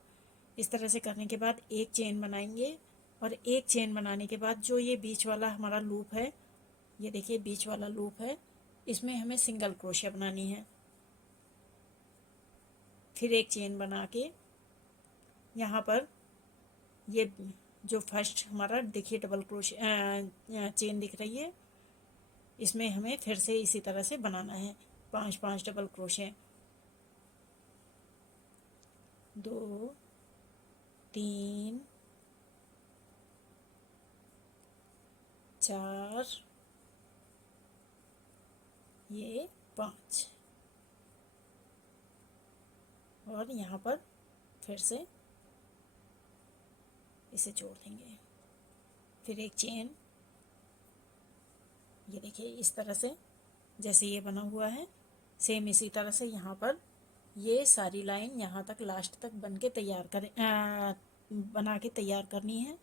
इस तरह से करने के बाद एक चेन बनाएंगे, और एक चेन बनाने के बाद जो ये बीच वाला हमारा लूप है, ये देखिए बीच वाला लूप है, इसमें हमें सिंगल क्रोशिया बनानी है। फिर एक चेन बना के यहाँ पर ये जो फर्स्ट हमारा देखिए डबल क्रोशिया चेन दिख रही है, इसमें हमें फिर से इसी तरह से बनाना है 5 5 डबल क्रोशिया। 2 3 4, ये 5, और यहाँ पर फिर से इसे जोड़ देंगे। फिर एक चेन, ये देखिए इस तरह से जैसे ये बना हुआ है, सेम इसी तरह से यहाँ पर ये सारी लाइन यहाँ तक लास्ट तक बन के तैयार करें, बना के तैयार करनी है।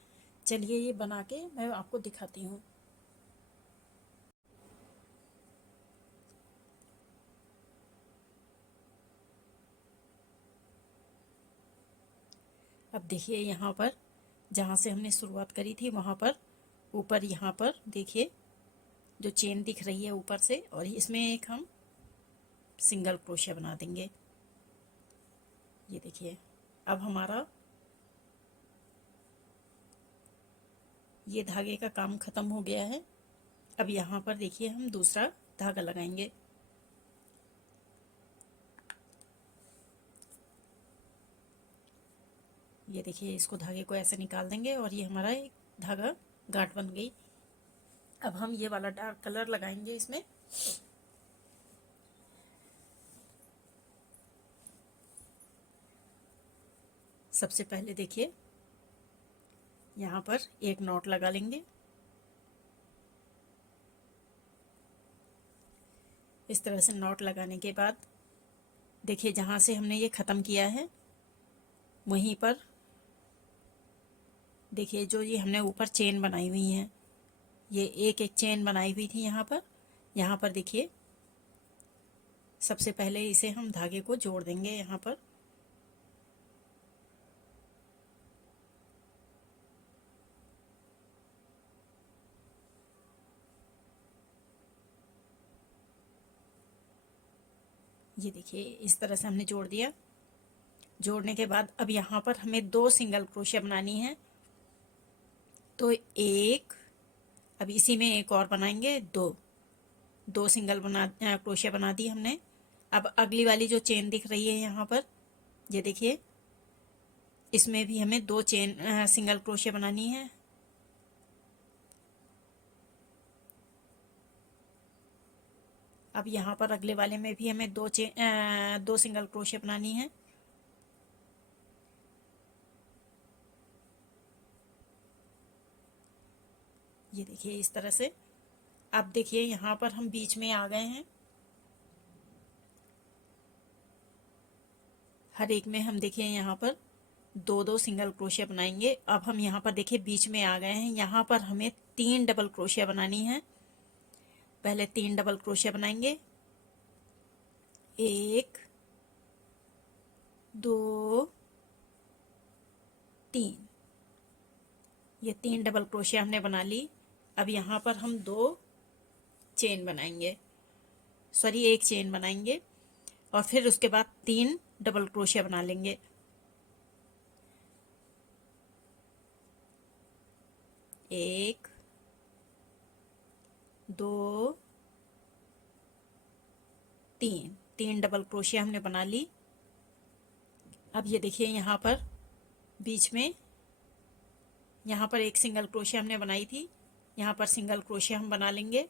चलिए ये बना के मैं आपको दिखाती हूँ। अब देखिए यहाँ पर जहाँ से हमने शुरुआत करी थी वहाँ पर ऊपर यहाँ पर देखिए जो चेन दिख रही है ऊपर से, और इसमें एक हम सिंगल क्रोशिया बना देंगे। ये देखिए अब हमारा ये धागे का काम ख़त्म हो गया है। अब यहाँ पर देखिए हम दूसरा धागा लगाएंगे। ये देखिए इसको धागे को ऐसे निकाल देंगे और ये हमारा एक धागा गांठ बन गई। अब हम ये वाला डार्क कलर लगाएंगे इसमें। सबसे पहले देखिए यहाँ पर एक नॉट लगा लेंगे। इस तरह से नॉट लगाने के बाद देखिए जहाँ से हमने ये ख़त्म किया है वहीं पर देखिए जो ये हमने ऊपर चेन बनाई हुई है, ये एक एक चेन बनाई हुई थी यहाँ पर देखिए सबसे पहले इसे हम धागे को जोड़ देंगे यहाँ पर। ये देखिए इस तरह से हमने जोड़ दिया। जोड़ने के बाद अब यहाँ पर हमें 2 सिंगल क्रोशिया बनानी है, तो एक, अब इसी में एक और बनाएंगे, 2 सिंगल क्रोशिया बना दी हमने। अब अगली वाली जो चेन दिख रही है यहाँ पर, ये देखिए इसमें भी हमें 2 चेन सिंगल क्रोशिया बनानी है। अब यहाँ पर अगले वाले में भी हमें 2 सिंगल क्रोशिया बनानी है। ये देखिए इस तरह से। अब देखिए यहाँ पर हम बीच में आ गए हैं। हर एक में हम देखिए यहाँ पर 2 सिंगल क्रोशिया बनाएंगे। अब हम यहाँ पर देखिए बीच में आ गए हैं। यहाँ पर हमें 3 डबल क्रोशिया बनानी है। पहले 3 डबल क्रोशिया बनाएंगे, 1 2 3। ये 3 डबल क्रोशिया हमने बना ली। अब यहाँ पर हम 2 चेन बनाएंगे, सॉरी 1 चेन बनाएंगे, और फिर उसके बाद 3 डबल क्रोशिया बना लेंगे। एक, 2, 3। 3 डबल क्रोशिया हमने बना ली। अब ये देखिए यहाँ पर बीच में यहाँ पर एक सिंगल क्रोशिया हमने बनाई थी, यहाँ पर सिंगल क्रोशिया हम बना लेंगे,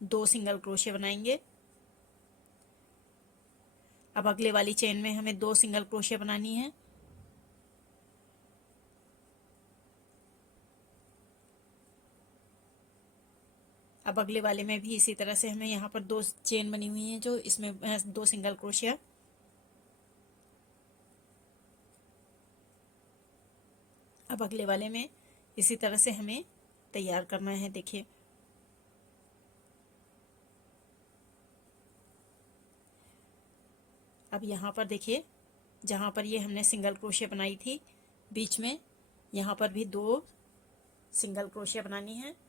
2 सिंगल क्रोशिया बनाएंगे। अब अगले वाली चेन में हमें 2 सिंगल क्रोशिया बनानी है। अब अगले वाले में भी इसी तरह से हमें यहाँ पर 2 चेन बनी हुई हैं, जो इसमें 2 सिंगल क्रोशिया। अब अगले वाले में इसी तरह से हमें तैयार करना है। देखिए अब यहाँ पर देखिए, जहाँ पर ये हमने सिंगल क्रोशिया बनाई थी बीच में, यहाँ पर भी 2 सिंगल क्रोशिया बनानी है।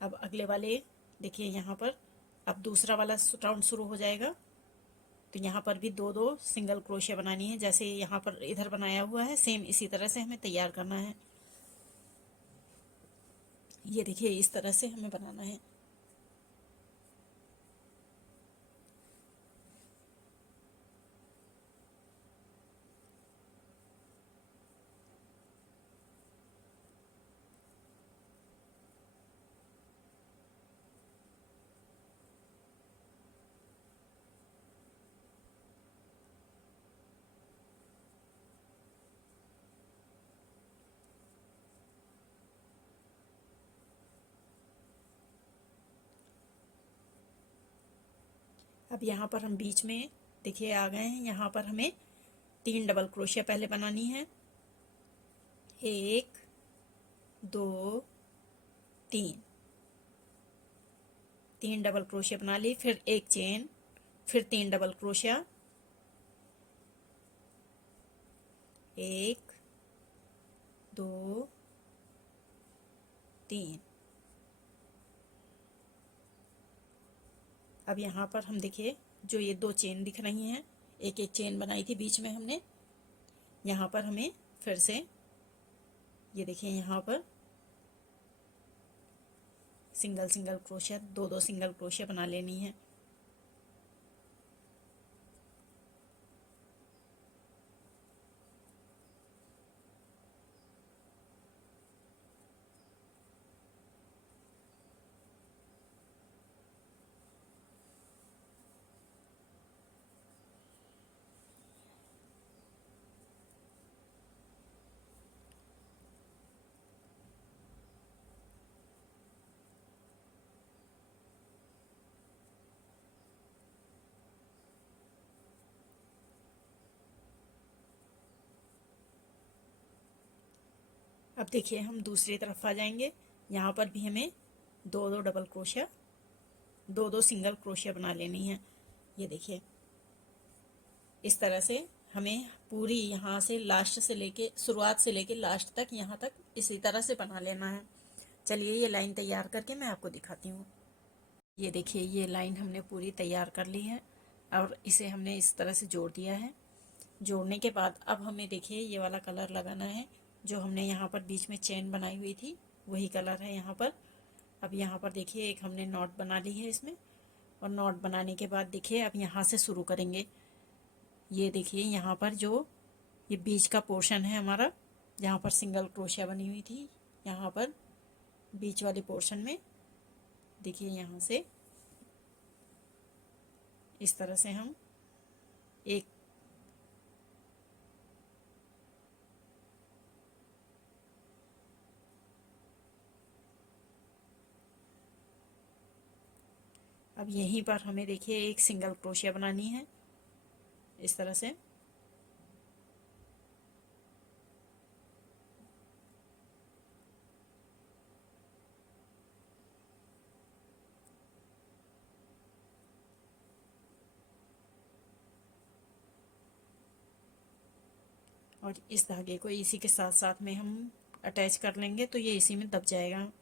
अब अगले वाले देखिए, यहाँ पर अब दूसरा वाला राउंड शुरू हो जाएगा, तो यहाँ पर भी 2 सिंगल क्रोशिया बनानी है। जैसे यहाँ पर इधर बनाया हुआ है, सेम इसी तरह से हमें तैयार करना है। ये देखिए इस तरह से हमें बनाना है। अब यहाँ पर हम बीच में देखिए आ गए हैं। यहाँ पर हमें 3 डबल क्रोशिया पहले बनानी है, 1 2 3 डबल क्रोशिया बना ली, फिर एक चेन, फिर 3 डबल क्रोशिया, 1 2 3। अब यहाँ पर हम देखिए, जो ये 2 चेन दिख रही हैं, एक एक चेन बनाई थी बीच में हमने, यहाँ पर हमें फिर से ये देखिए यहाँ पर single single crochet, 2 single crochet बना लेनी है। अब देखिए हम दूसरी तरफ आ जाएंगे। यहाँ पर भी हमें 2 डबल क्रोशिया, 2 सिंगल क्रोशिया बना लेनी है। ये देखिए इस तरह से हमें पूरी यहाँ से लास्ट से लेके, शुरुआत से लेके लास्ट तक, यहाँ तक इसी तरह से बना लेना है। चलिए ये लाइन तैयार करके मैं आपको दिखाती हूँ। ये देखिए ये लाइन हमने पूरी तैयार कर ली है और इसे हमने इस तरह से जोड़ दिया है। जोड़ने के बाद अब हमें देखिए ये वाला कलर लगाना है, जो हमने यहाँ पर बीच में चेन बनाई हुई थी, वही कलर है यहाँ पर। अब यहाँ पर देखिए एक हमने नॉट बना ली है इसमें, और नॉट बनाने के बाद देखिए अब यहाँ से शुरू करेंगे। ये देखिए यहाँ पर जो ये बीच का पोर्शन है हमारा, जहाँ पर सिंगल क्रोशिया बनी हुई थी, यहाँ पर बीच वाले पोर्शन में देखिए यहाँ से इस तरह से हम एक अब यहीं पर हमें देखिए एक सिंगल क्रोशिया बनानी है इस तरह से। और इस धागे को इसी के साथ साथ में हम अटैच कर लेंगे, तो ये इसी में दब जाएगा।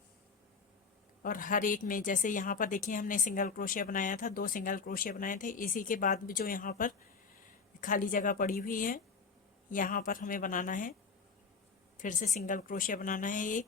और हर एक में जैसे यहाँ पर देखिए हमने सिंगल क्रोशिया बनाया था, 2 सिंगल क्रोशिया बनाए थे, इसी के बाद भी जो यहाँ पर खाली जगह पड़ी हुई है, यहाँ पर हमें बनाना है फिर से सिंगल क्रोशिया बनाना है एक,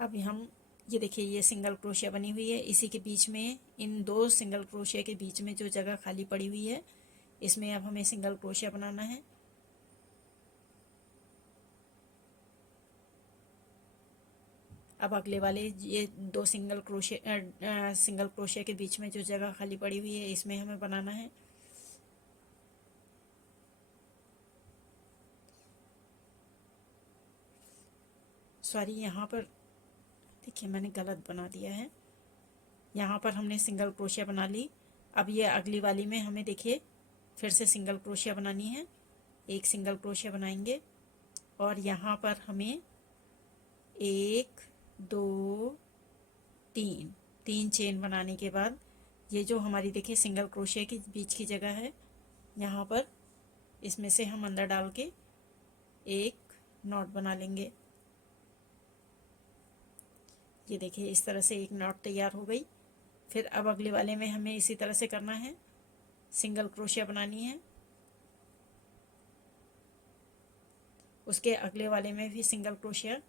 अब हम ये देखिए, ये सिंगल क्रोशिया बनी हुई है। इसी के बीच में, इन दो सिंगल क्रोशिया के बीच में जो जगह खाली पड़ी हुई है, इसमें अब हमें सिंगल क्रोशिया बनाना है। अब अगले वाले ये दो सिंगल क्रोशिया के बीच में जो जगह खाली पड़ी हुई है, इसमें हमें बनाना है। सॉरी, यहाँ पर देखिए मैंने गलत बना दिया है। यहाँ पर हमने सिंगल क्रोशिया बना ली। अब ये अगली वाली में हमें देखिए फिर से सिंगल क्रोशिया बनानी है। एक सिंगल क्रोशिया बनाएंगे और यहाँ पर हमें 1 2 3 3 चेन बनाने के बाद ये जो हमारी देखिए सिंगल क्रोशिया के बीच की जगह है, यहाँ पर इसमें से हम अंदर डाल के एक नॉट बना लेंगे। ये देखिए इस तरह से एक नॉट तैयार हो गई। फिर अब अगले वाले में हमें इसी तरह से करना है, सिंगल क्रोशिया बनानी है। उसके अगले वाले में भी सिंगल क्रोशिया।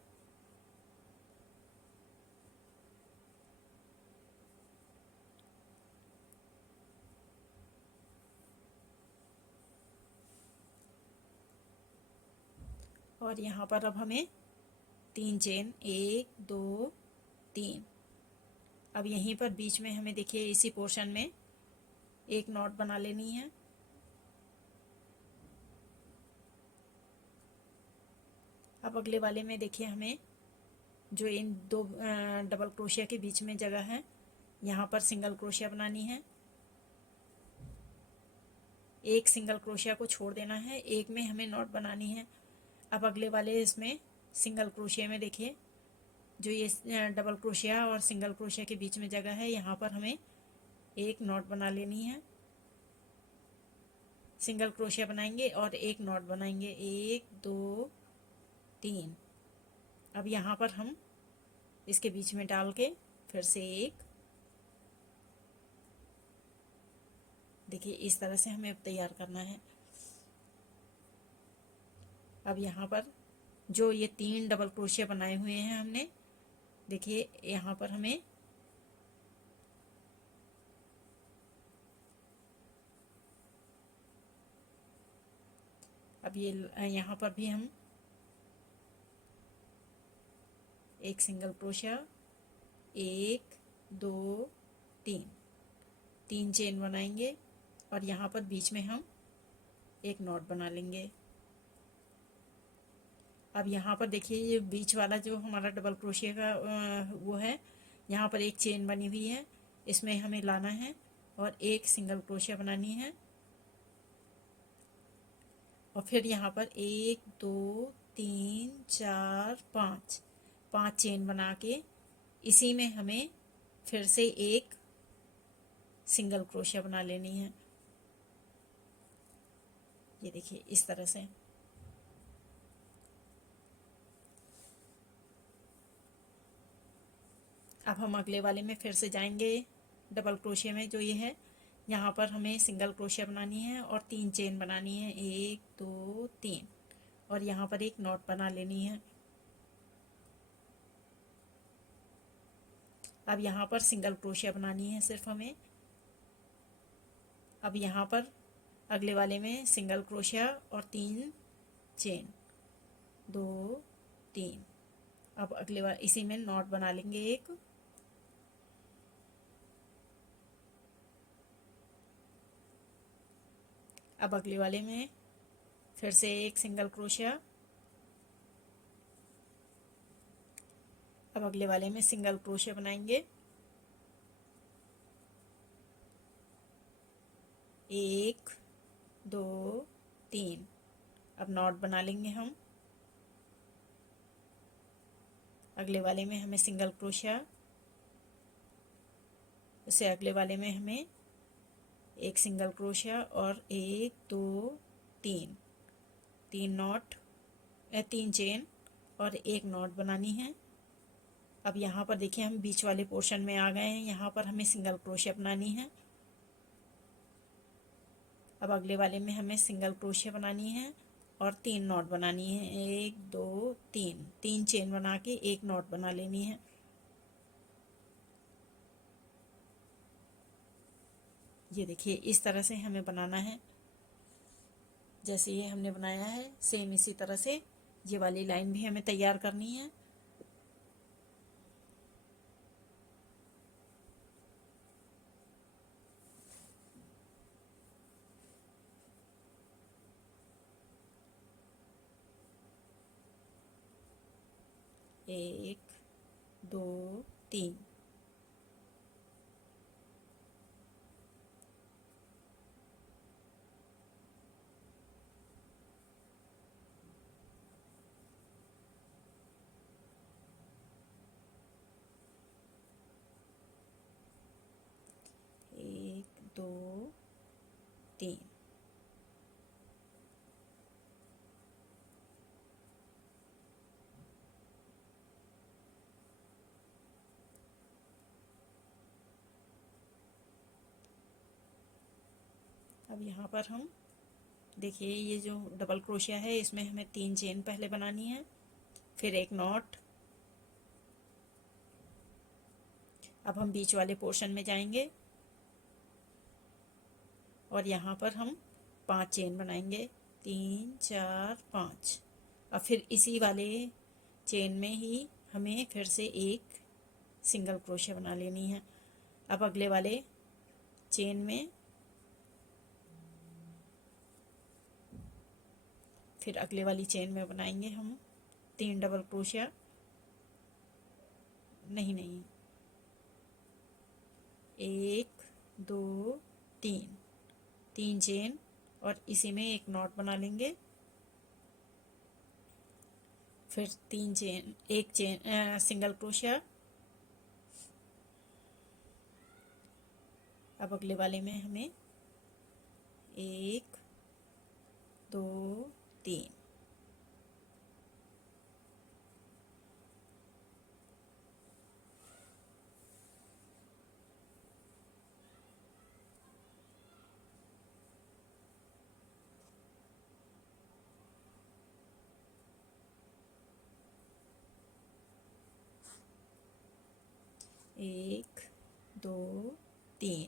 और यहाँ पर अब हमें 3 चेन, 1 2 3। अब यहीं पर बीच में हमें देखिए इसी पोर्शन में एक नॉट बना लेनी है। अब अगले वाले में देखिए हमें जो इन दो डबल क्रोशिया के बीच में जगह है, यहाँ पर सिंगल क्रोशिया बनानी है। एक सिंगल क्रोशिया को छोड़ देना है, एक में हमें नॉट बनानी है। अब अगले वाले इसमें सिंगल क्रोशिया में देखिए जो ये डबल क्रोशिया और सिंगल क्रोशिया के बीच में जगह है, यहाँ पर हमें एक नॉट बना लेनी है। सिंगल क्रोशिया बनाएंगे और एक नॉट बनाएंगे, 1 2 3। अब यहाँ पर हम इसके बीच में डाल के फिर से एक, देखिए इस तरह से हमें अब तैयार करना है। अब यहाँ पर जो ये 3 डबल क्रोशिया बनाए हुए हैं हमने, देखिए यहाँ पर हमें अब ये यहाँ पर भी हम एक सिंगल क्रोशिया, 1 2 3, 3 चेन बनाएंगे और यहाँ पर बीच में हम एक नॉट बना लेंगे। अब यहाँ पर देखिए ये बीच वाला जो हमारा डबल क्रोशिया का वो है, यहाँ पर एक चेन बनी हुई है, इसमें हमें लाना है और एक सिंगल क्रोशिया बनानी है। और फिर यहाँ पर 1 2 3 4 5, 5 चेन बना के इसी में हमें फिर से एक सिंगल क्रोशिया बना लेनी है। ये देखिए इस तरह से। अब हम अगले वाले में फिर से जाएंगे डबल क्रोशिया में। जो ये है यहाँ पर हमें सिंगल क्रोशिया बनानी है और 3 चेन बनानी है, 1 2 3, और यहाँ पर एक नॉट बना लेनी है। अब यहाँ पर सिंगल क्रोशिया बनानी है सिर्फ हमें। अब यहाँ पर अगले वाले में सिंगल क्रोशिया और 3 चेन, 2 3। अब अगले वाले इसी में नॉट बना लेंगे एक। अब अगले वाले में फिर से एक सिंगल क्रोशिया। अब अगले वाले में सिंगल क्रोशिया बनाएंगे, 1 2 3। अब नॉट बना लेंगे हम। अगले वाले में हमें सिंगल क्रोशिया, उससे अगले वाले में हमें एक सिंगल क्रोशिया और 1 2 3, 3 नॉट 3 चेन और एक नॉट बनानी है। अब यहाँ पर देखिए हम बीच वाले पोर्शन में आ गए हैं, यहाँ पर हमें सिंगल क्रोशिया बनानी है। अब अगले वाले में हमें सिंगल क्रोशिया बनानी है और 3 नॉट बनानी है। 1 2 3, 3 चेन बना के एक नॉट बना लेनी है। ये देखिए इस तरह से हमें बनाना है। जैसे ये हमने बनाया है सेम इसी तरह से ये वाली लाइन भी हमें तैयार करनी है। एक दो तीन, एक दो तीन, अब यहाँ पर हम देखिए ये जो डबल क्रोशिया है इसमें हमें 3 चेन पहले बनानी है, फिर एक नॉट। अब हम बीच वाले पोर्शन में जाएंगे और यहाँ पर हम 5 चेन बनाएंगे, 3 4 5। और फिर इसी वाले चेन में ही हमें फिर से एक सिंगल क्रोशिया बना लेनी है। अब अगले वाले चेन में फिर अगले वाली चेन में बनाएंगे हम 3 डबल क्रोशिया, नहीं नहीं, 1 2 3, 3 चेन और इसी में एक नॉट बना लेंगे। फिर 3 चेन, एक चेन सिंगल क्रोशिया। अब अगले वाले में हमें 1 2 3, 1 2 3,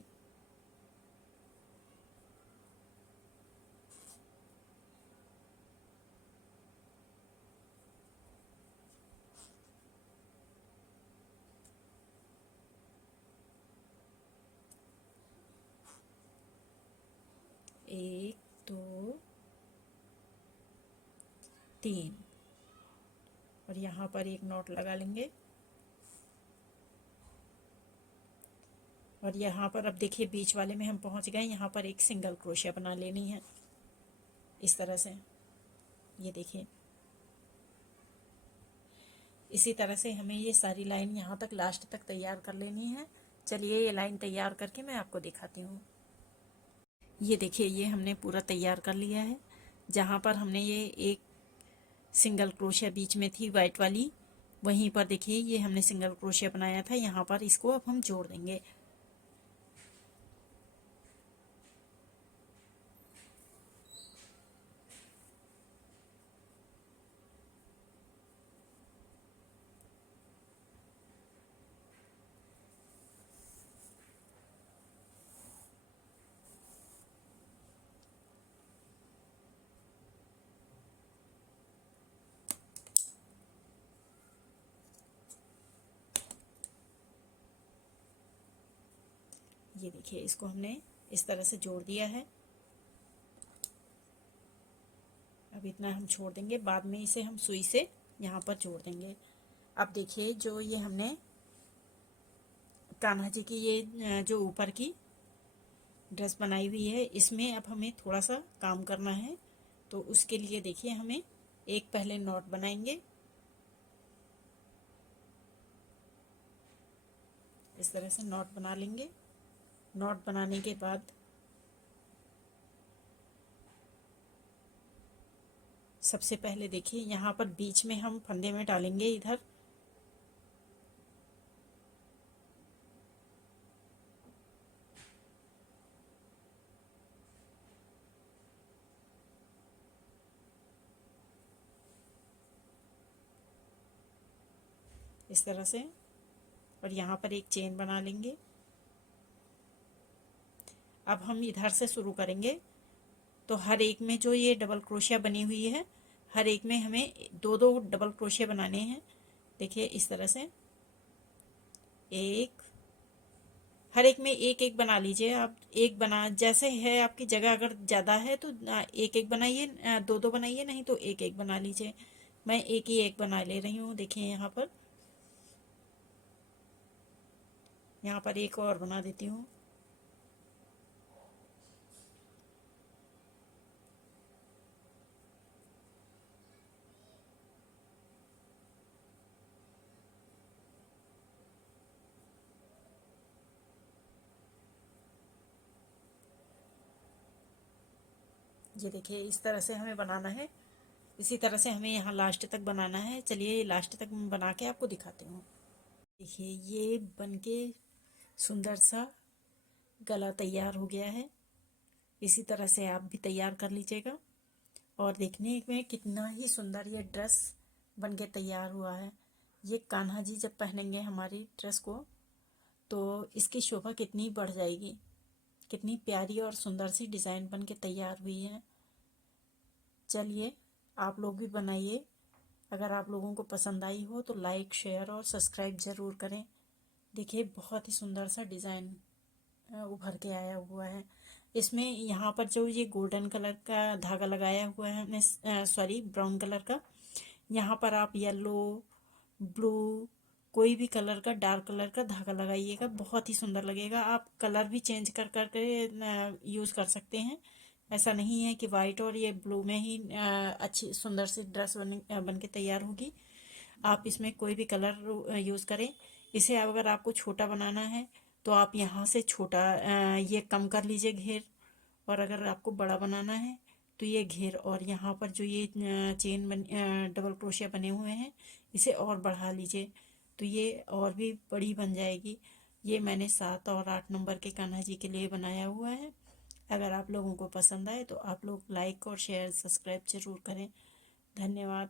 1 2 3 और यहाँ पर एक नॉट लगा लेंगे। और यहाँ पर अब देखिए बीच वाले में हम पहुँच गए, यहाँ पर एक सिंगल क्रोशिया बना लेनी है इस तरह से। ये देखिए इसी तरह से हमें ये सारी लाइन यहाँ तक लास्ट तक तैयार कर लेनी है। चलिए ये लाइन तैयार करके मैं आपको दिखाती हूँ। ये देखिए ये हमने पूरा तैयार कर लिया है। जहाँ पर हमने ये एक सिंगल क्रोशिया बीच में थी वाइट वाली, वहीं पर देखिए ये हमने सिंगल क्रोशिया बनाया था, यहाँ पर इसको अब हम जोड़ देंगे। ये देखिए इसको हमने इस तरह से जोड़ दिया है। अब इतना हम छोड़ देंगे, बाद में इसे हम सुई से यहाँ पर जोड़ देंगे। अब देखिए जो ये हमने कान्हा जी की ये जो ऊपर की ड्रेस बनाई हुई है इसमें अब हमें थोड़ा सा काम करना है। तो उसके लिए देखिए हमें एक पहले नॉट बनाएंगे, इस तरह से नॉट बना लेंगे। नॉट बनाने के बाद सबसे पहले देखिए यहाँ पर बीच में हम फंदे में डालेंगे इधर, इस तरह से। और यहाँ पर एक चेन बना लेंगे। अब हम इधर से शुरू करेंगे, तो हर एक में जो ये डबल क्रोशिया बनी हुई है, हर एक में हमें दो दो डबल क्रोशिया बनाने हैं। देखिए इस तरह से एक, हर एक में एक एक बना लीजिए आप। एक बना, जैसे है आपकी जगह, अगर ज़्यादा है तो एक एक बनाइए, दो दो बनाइए, नहीं तो एक एक बना लीजिए। मैं एक ही एक बना ले रही हूँ। देखिए यहाँ पर एक और बना देती हूँ। ये देखिए इस तरह से हमें बनाना है। इसी तरह से हमें यहाँ लास्ट तक बनाना है। चलिए लास्ट तक बना के आपको दिखाती हूँ। देखिए ये बनके सुंदर सा गला तैयार हो गया है। इसी तरह से आप भी तैयार कर लीजिएगा। और देखने में कितना ही सुंदर ये ड्रेस बनके तैयार हुआ है। ये कान्हा जी जब पहनेंगे हमारी ड्रेस को, तो इसकी शोभा कितनी बढ़ जाएगी। कितनी प्यारी और सुंदर सी डिज़ाइन बनके तैयार हुई है। चलिए आप लोग भी बनाइए। अगर आप लोगों को पसंद आई हो तो लाइक शेयर और सब्सक्राइब ज़रूर करें। देखिए बहुत ही सुंदर सा डिज़ाइन उभर के आया हुआ है। इसमें यहाँ पर जो ये गोल्डन कलर का धागा लगाया हुआ है हमने, सॉरी ब्राउन कलर का, यहाँ पर आप येलो, ब्लू, कोई भी कलर का, डार्क कलर का धागा लगाइएगा, बहुत ही सुंदर लगेगा। आप कलर भी चेंज कर करके यूज़ कर सकते हैं। ऐसा नहीं है कि वाइट और ये ब्लू में ही अच्छी सुंदर सी ड्रेस बन के तैयार होगी। आप इसमें कोई भी कलर यूज़ करें। इसे अगर आपको छोटा बनाना है तो आप यहाँ से छोटा ये कम कर लीजिए घेर। और अगर आपको बड़ा बनाना है तो ये घेर, और यहाँ पर जो ये चेन डबल क्रोशिया बने हुए हैं, इसे और बढ़ा लीजिए तो ये और भी बड़ी बन जाएगी। ये मैंने 7 और 8 नंबर के कान्हा जी के लिए बनाया हुआ है। अगर आप लोगों को पसंद आए तो आप लोग लाइक और शेयर सब्सक्राइब ज़रूर करें। धन्यवाद।